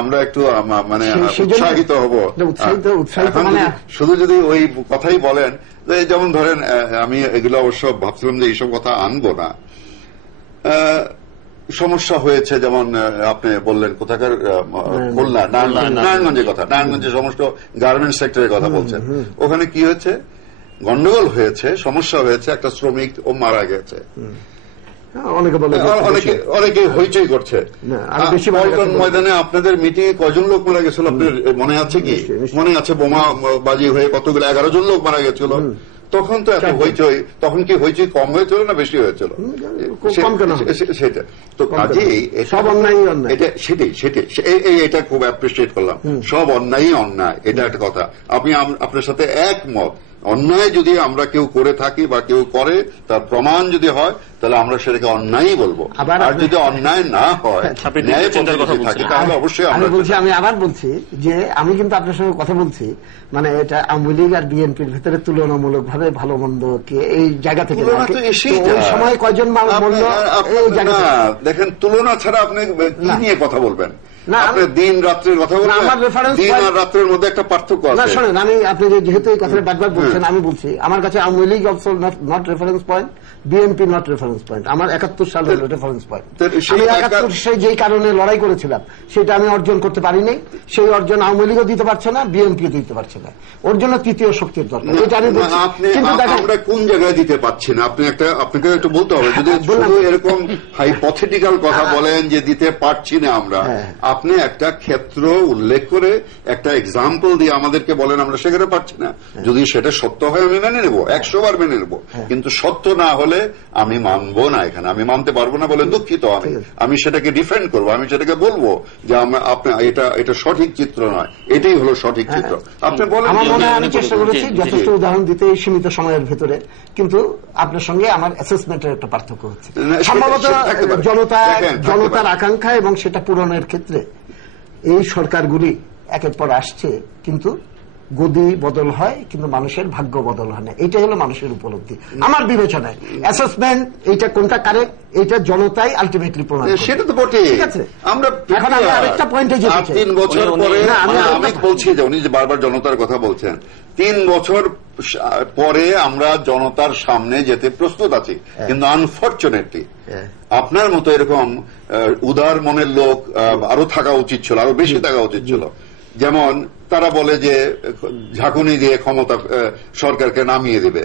আমরা একটু মানে উৎসাহিত হব। শুধু যদি ওই কথাই বলেন, যেমন ধরেন আমি এগুলো অবশ্য ভাবছিলাম যে এইসব কথা আনবো না, সমস্যা হয়েছে যেমন আপনি বললেন কোথাকার খুলনা, নারায়ণগঞ্জের কথা, নারায়ণগঞ্জের সমস্ত গার্মেন্টস সেক্টরের কথা বলছেন। ওখানে কি হয়েছে, গন্ডগোল হয়েছে, সমস্যা হয়েছে, একটা শ্রমিক ও মারা গেছে, অনেকে হইচই করছে। ময়দানে আপনাদের মিটিং এ কয়জন লোক মারা গেছিল আপনার মনে আছে কি? মনে আছে, বোমা বাজি হয়ে কতগুলো 11 জন লোক মারা গেছিল। তখন তো এত হইচই, তখন কি হইচই কম হয়েছিল না বেশি হয়েছিল? সেটা তো কাজেই সেটাই এটা খুব অ্যাপ্রিসিয়েট করলাম। সব অন্যায়ই অন্যায়, এটা একটা কথা। আপনি আপনার সাথে একমত। অন্যায় যদি আমরা কেউ করে থাকি বা কেউ করে, তার প্রমাণ যদি হয়, তাহলে আমরা সেটাকে অন্যায়ই বলবো। আর যদি অন্যায় না হয়, ন্যায় পথে থাকে, তাহলে অবশ্যই আমি আবার বলছি যে আমি কিন্তু আপনার সঙ্গে কথা বলছি, মানে এটা আওয়ামী লীগ আর বিএনপির ভেতরে তুলনামূলক ভাবে ভালো মন্দকে এই জায়গা থেকে সময় কয়জন মূল্য, দেখেন তুলনা ছাড়া আপনি কি নিয়ে কথা বলবেন? না, আপনি দিন রাত্রের কথা বলছেন, আমার reference দিন point- আর রাত্রের মধ্যে একটা পার্থক্য না আছে। শোনেন, আমি আপনি যেহেতু এই কথাটা বারবার বলছেন, আমি বলছি আমার কাছে Awami League also not reference point, BNP not reference point, আমার 71 সাল হলো রেফারেন্স পয়েন্ট। আমি 71 সে যেই কারণে লড়াই করেছিলাম সেটা আমি অর্জন করতে পারিনি, সেই অর্জন আওয়ামী লীগও দিতে পারছে না, বিএনপিও দিতে পারছে না, ওর জন্য তৃতীয় শক্তির দরকার, এটা আমি বলছি। কিন্তু আমরা কোন জায়গায় দিতে পারছি না, আপনাকে একটু বলতে হবে। যদি শুধু এরকম হাইপোথেটিক্যাল কথা বলেন যে দিতে পারছি না আমরা, আপনি একটা ক্ষেত্র উল্লেখ করে একটা এক্সাম্পল দিয়ে আমাদেরকে বলেন আমরা সেখানে পারছি না। যদি সেটা সত্য হয় আমি মেনে নেব, 100 বার মেনে নেব, কিন্তু সত্য না হলে আমি মানবো না। এখানে আমি মানতে পারবো না বলে দুঃখিত। আমি সেটাকে ডিফেন্ড করবো, আমি সেটাকে বলবো যে আপনি এটা সঠিক চিত্র নয়, এটাই হলো সঠিক চিত্র। আপনি বলেন। আমার মনে হয় আমি চেষ্টা করেছি যথেষ্ট উদাহরণ দিতে সীমিত সময়ের ভেতরে, কিন্তু আপনার সঙ্গে আমার অ্যাসেসমেন্টের একটা পার্থক্য হচ্ছে। সম্ভবত জনতার আকাঙ্ক্ষা এবং সেটা পূরণের ক্ষেত্রে এই সরকারগুলি একের পর আসছে, কিন্তু গদি বদল হয় কিন্তু মানুষের ভাগ্য বদল হয় না। এটা হলো মানুষের উপলব্ধি আমার বিবেচনায়। অ্যাসেসমেন্ট এইটা কোনটা কারেক্ট, এইটা জনতাই আলটিমেটলি প্রমাণ করবে। সেটা তো বটে। ঠিক আছে, আমরা এখন আমি আরেকটা পয়েন্টে যেতে চাই। 3 বছর পরে আমি বলছি যে উনি যে বারবার জনতার কথা বলছেন, 3 বছর পরে আমরা জনতার সামনে যেতে প্রস্তুত আছি, কিন্তু আনফরচুনেটলি আপনার মতো এরকম উদার মনের লোক আরো থাকা উচিত ছিল, আরো বেশি থাকা উচিত ছিল। যেমন তারা বলে যে ঝাঁকুনি দিয়ে ক্ষমতা সরকারকে নামিয়ে দেবে,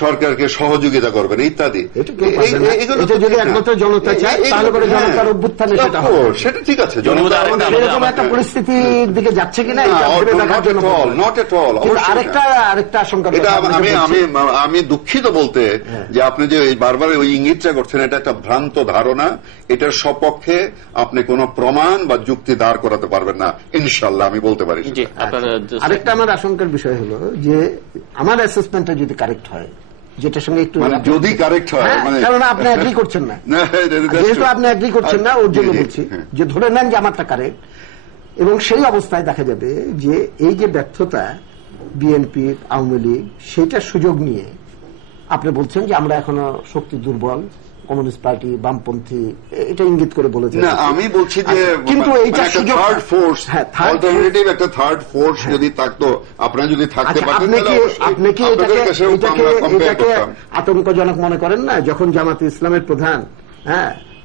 সরকারকে সহযোগিতা করবেন ইত্যাদি। যদি একমাত্র জনতা চায় তাহলে করে জনতার অভ্যুত্থানে সেটা হবে, সেটা ঠিক আছে। এরকম একটা পরিস্থিতির দিকে যাচ্ছে কিনা নট এট অল। আরেকটা আশঙ্কা, আমি দুঃখিত বলতে যে আপনি যে বারবার ওই ইঙ্গিতটা করছেন, এটা একটা ভ্রান্ত ধারণা। এটার সপক্ষে আপনি কোন প্রমাণ বা যুক্তি দাঁড় করাতে পারবেন না, ইনশাল্লাহ আমি বলতে পারি। আরেকটা আমার আশঙ্কার বিষয় হলো যে আমার অ্যাসেসমেন্টটা যদি কারেক্ট হয়, যেটার সঙ্গে একটু যদি কারেক্ট হয়, কারণ আপনি এগ্রি করছেন না, যেহেতু আপনি এগ্রি করছেন না ওর জন্য বলছি যে ধরে নেন যে আমারটা কারেক্ট, এবং সেই অবস্থায় দেখা যাবে যে এই যে ব্যর্থতা বিএনপির, আওয়ামী লীগ, সেটার সুযোগ নিয়ে আপনি বলছেন যে আমরা এখনো শক্তি দুর্বল, কমিউনিস্ট পার্টি, বামপন্থী, এটা ইঙ্গিত করে বলেছেন। না, আমি বলছি যে কিন্তু এইটা থার্ড ফোর্স, অল্টারনেটিভ একটা থার্ড ফোর্স যদি থাকতো, আপনারা যদি থাকতে পারতেন, আপনি কি এটাকে আতঙ্কজনক মনে করেন না? যখন জামাতে ইসলামের প্রধান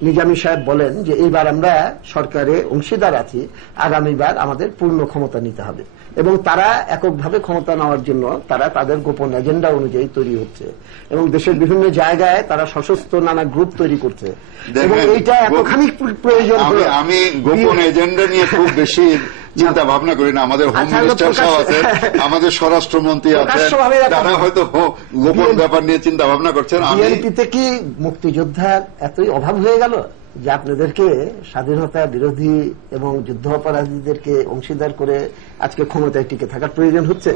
নিজামী সাহেব বলেন যে এইবার আমরা সরকারে অংশীদার আছি, আগামীবার আমাদের পূর্ণ ক্ষমতা নিতে হবে, এবং তারা এককভাবে ক্ষমতা নেওয়ার জন্য তারা তাদের গোপন এজেন্ডা অনুযায়ী তৈরি হচ্ছে, এবং দেশের বিভিন্ন জায়গায় তারা সশস্ত্র নানা গ্রুপ তৈরি করছে, এবং এইটা এতখানি প্রয়োজন। আমি গোপন এজেন্ডা নিয়ে খুব বেশি চিন্তা ভাবনা করি না। আমাদের হোম মিনিস্টার সাহেব আছেন, আমাদের স্বরাষ্ট্রমন্ত্রী আছেন, তারা হয়তো গোপন ব্যাপার নিয়ে চিন্তা ভাবনা করছেন। বিএনপিতে কি মুক্তিযোদ্ধার এতই অভাব হয়ে গেল যে আপনাদেরকে স্বাধীনতা বিরোধী এবং যুদ্ধ অপরাধীদেরকে অংশীদার করে আজকে ক্ষমতায় টিকে থাকার প্রয়োজন হচ্ছে?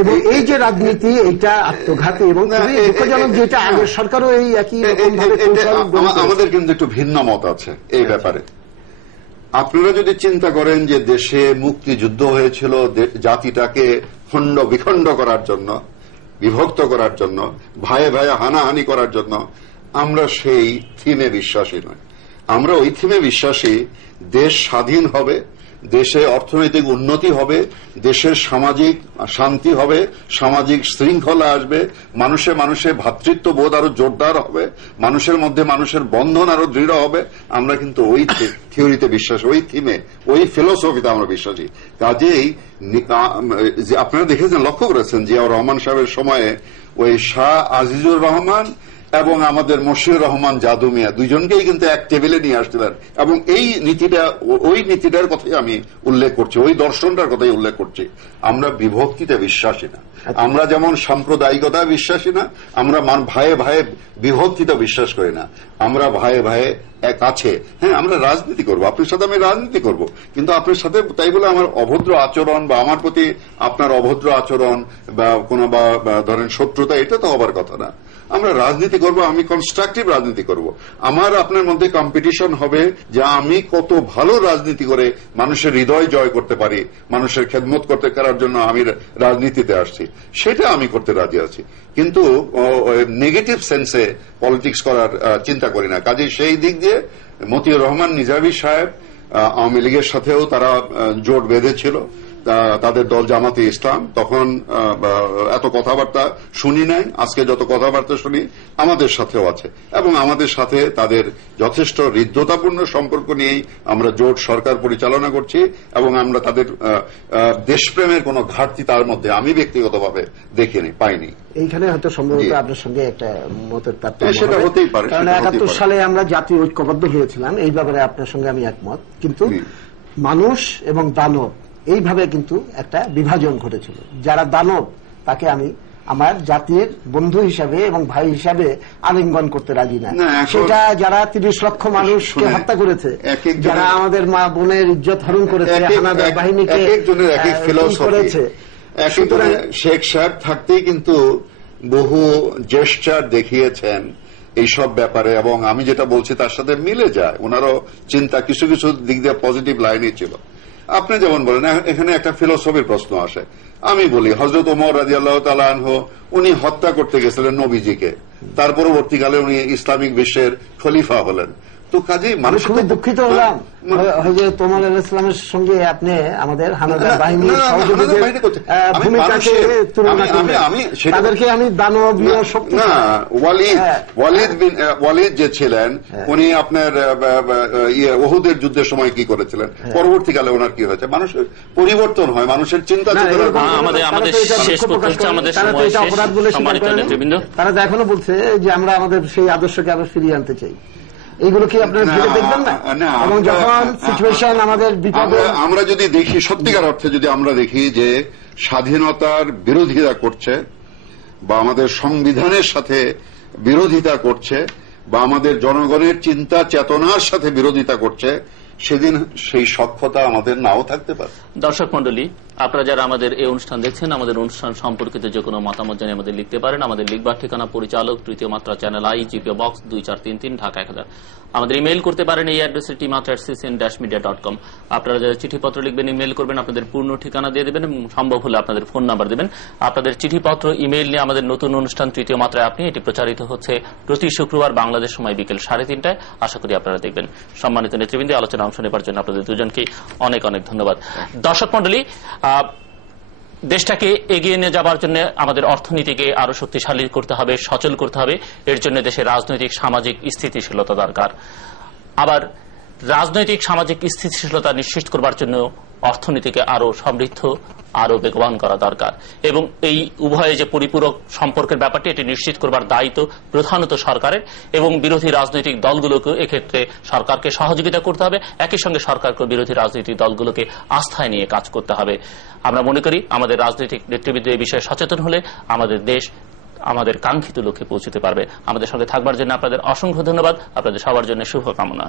এবং এই যে রাজনীতি, এইটা আত্মঘাতী এবং দুঃখজনক, যেটা আগের সরকারও এই একই রকম ভাবে। আমাদের কিন্তু একটু ভিন্ন মত আছে এই ব্যাপারে। আপনারা যদি চিন্তা করেন যে দেশে মুক্তিযুদ্ধ হয়েছিল জাতিটাকে খণ্ড বিখণ্ড করার জন্য, বিভক্ত করার জন্য, ভাইয়ে ভাইয়ে হানাহানি করার জন্য, আমরা সেই থিমে বিশ্বাসী নই। আমরা ওই থিমে বিশ্বাসী দেশ স্বাধীন হবে, দেশে অর্থনৈতিক উন্নতি হবে, দেশের সামাজিক শান্তি হবে, সামাজিক শৃঙ্খলা আসবে, মানুষে ভ্রাতৃত্ব বোধ আরো জোরদার হবে, মানুষের মধ্যে মানুষের বন্ধন আরো দৃঢ় হবে। আমরা কিন্তু ওই থিওরিতে বিশ্বাসী, ওই থিমে, ওই ফিলোসফিতে আমরা বিশ্বাসী। কাজেই আপনারা দেখেছেন, লক্ষ্য করেছেন জিয়াউর রহমান সাহেবের সময়ে ওই শাহ আজিজুর রহমান এবং আমাদের মশিউর রহমান জাদু মিয়া দুইজনকেই কিন্তু এক টেবিলে নিয়ে আসছিলেন, এবং এই ওই নীতিটার কথাই আমি উল্লেখ করছি, ওই দর্শনটার কথাই উল্লেখ করছি। আমরা বিভক্তিতে বিশ্বাসী না, আমরা যেমন সাম্প্রদায়িকতা বিশ্বাসী না, আমরা ভাইয়ে ভাইয়ে বিভক্তিতে বিশ্বাস করি না, আমরা ভাইয়ে ভাইয়ে এক আছে। হ্যাঁ, আমরা রাজনীতি করব, আপনার সাথে আমি রাজনীতি করব, কিন্তু আপনার সাথে তাই বলে আমার অভদ্র আচরণ বা আমার প্রতি আপনার অভদ্র আচরণ বা কোনো বা ধরেন শত্রুতা, এটা তো হবার কথা না। আমরা রাজনীতি করব, আমি কনস্ট্রাকটিভ রাজনীতি করব। আমার আপনার মধ্যে কম্পিটিশন হবে যে আমি কত ভালো রাজনীতি করে মানুষের হৃদয় জয় করতে পারি, মানুষের খেদমত করতে করার জন্য আমি রাজনীতিতে আসছি, সেটা আমি করতে রাজি আছি, কিন্তু নেগেটিভ সেন্সে পলিটিক্স করার চিন্তা করি না। কাজে সেই দিক দিয়ে মতিউর রহমান নিজামী সাহেব আওয়ামী লীগের সাথেও তারা জোট বেঁধেছিল, তাদের দল জামাতে ইসলাম, তখন এত কথাবার্তা শুনি নাই। আজকে যত কথাবার্তা শুনি আমাদের সাথেও আছে, এবং আমাদের সাথে তাদের যথেষ্ট হৃদ্যতাপূর্ণ সম্পর্ক নিয়েই আমরা জোট সরকার পরিচালনা করছি, এবং আমরা তাদের দেশপ্রেমের কোনো ঘাটতি তার মধ্যে আমি ব্যক্তিগতভাবে দেখিনি, পাইনি। এইখানে হয়তো সম্ভবত আপনার সঙ্গে একটা মতের পার্থক্য সেটা হতেই পারে, কারণ ৭১ সালে আমরা জাতীয় ঐক্যবদ্ধ হয়েছিলাম, এই ব্যাপারে আপনার সঙ্গে আমি একমত। কিন্তু মানুষ এবং দানব এইভাবে কিন্তু একটা বিভাজন ঘটেছিল। যারা দানব তাকে আমি আমার জাতির বন্ধু হিসাবে এবং ভাই হিসাবে আলিঙ্গন করতে রাজি না। সেটা যারা ৩০ লক্ষ মানুষকে হত্যা করেছে, যারা আমাদের মা বোনের ইজ্জত হরণ করেছে, হানাদার বাহিনীকে করেছে। শেখ সাহেব থাকতেই কিন্তু বহু জেস্টার দেখিয়েছেন এইসব ব্যাপারে, এবং আমি যেটা বলছি তার সাথে মিলে যায়। ওনারও চিন্তা কিছু কিছু দিক দিয়ে পজিটিভ লাইনই ছিল। আপনি যেমন বলেন, এখানে একটা ফিলোসফির প্রশ্ন আসে। আমি বলি, হযরত ওমর রাদিয়াল্লাহু তাআলা আনহু উনি হত্যা করতে গেছিলেন নবীজিকে, তার পরবর্তীকালে উনি ইসলামিক বিশ্বের খলিফা হলেন। তো কাজেই আমি খুবই দুঃখিত হলাম হযরত ওমর আলাইহিস সালামের সঙ্গে আপনি আমাদের হানাদার বাহিনীর সহযোগীদের ভূমিকাকে তুলনা করলেন। তাদেরকে আমি দানবীয় শক্তি না, ওয়ালিদ যে ছিলেন উনি আপনার উহুদের যুদ্ধের সময় কি করেছিলেন, পরবর্তীকালে ওনার কি হয়েছে। মানুষের পরিবর্তন হয়, মানুষের চিন্তা তারা এখনো বলছে যে আমরা আমাদের সেই আদর্শকে আবার ফিরিয়ে আনতে চাই। এইগুলো কি আপনারা ভেবে দেখবেন না? এবং যখন সিচুয়েশন আমাদের বিপদে, আমরা যদি দেখি সত্যিকার অর্থে, যদি আমরা দেখি যে স্বাধীনতার বিরোধিতা করছে বা আমাদের সংবিধানের সাথে বিরোধিতা করছে বা আমাদের জনগণের চিন্তা চেতনার সাথে বিরোধিতা করছে, সেদিন সেই সক্ষতা আমাদের নাও থাকতে পারে। দর্শক মন্ডলী, আপনারা যারা আমাদের এই অনুষ্ঠান দেখছেন, আমাদের অনুষ্ঠান সম্পর্কিত যে কোনো মতামত জানিয়ে আমাদের লিখতে পারেন। আমাদের লিখবার ঠিকানা পরিচালক, তৃতীয় মাত্রা, channel I, GPO box 2433, Dhaka 1000। আমাদের ইমেইল করতে পারেন এই অ্যাড্রেসে tmatra@ccn-media.com। আপনারা যারা চিঠিপত্র লিখবেন, ইমেইল করবেন, আপনাদের পূর্ণ ঠিকানা দিয়ে দেবেন এবং সম্ভব হলে আপনাদের ফোন নাম্বার দেবেন। আপনাদের চিঠিপত্র, ইমেইল নিয়ে আমাদের নতুন অনুষ্ঠান তৃতীয় মাত্রায় আপনি, এটি প্রচারিত হচ্ছে প্রতি শুক্রবার বাংলাদেশ সময় বিকেল 3:30টায়। আশা করি আপনারা দেখবেন। সম্মানিত নেতৃবৃন্দ, আলোচনা অংশ নেবার জন্য আপনাদের দুজনকে অনেক অনেক ধন্যবাদ। দর্শক মন্ডলী, দেশটাকে এগিয়ে নিয়ে যাবার জন্য আমাদের অর্থনীতিকে আরো শক্তিশালী করতে হবে, সচল করতে হবে। এর জন্য দেশের রাজনৈতিক সামাজিক স্থিতিশীলতা দরকার। আবার রাজনৈতিক সামাজিক স্থিতিশীলতা নিশ্চিত করবার জন্য অর্থনীতিকে আরো সমৃদ্ধ, আরো বেগবান করা দরকার। এবং এই উভয়ে যে পরিপূরক সম্পর্কের ব্যাপারটি, এটি নিশ্চিত করবার দায়িত্ব প্রধানত সরকারের, এবং বিরোধী রাজনৈতিক দলগুলোকে এক্ষেত্রে সরকারকে সহযোগিতা করতে হবে। একই সঙ্গে সরকারকে বিরোধী রাজনৈতিক দলগুলোকে আস্থায় নিয়ে কাজ করতে হবে। আমরা মনে করি আমাদের রাজনৈতিক নেতৃবৃন্দ এই বিষয়ে সচেতন হলে আমাদের দেশ আমাদের কাঙ্ক্ষিত লক্ষ্যে পৌঁছতে পারবে। আমাদের সঙ্গে থাকবার জন্য আপনাদের অসংখ্য ধন্যবাদ। আপনাদের সবার জন্য শুভকামনা।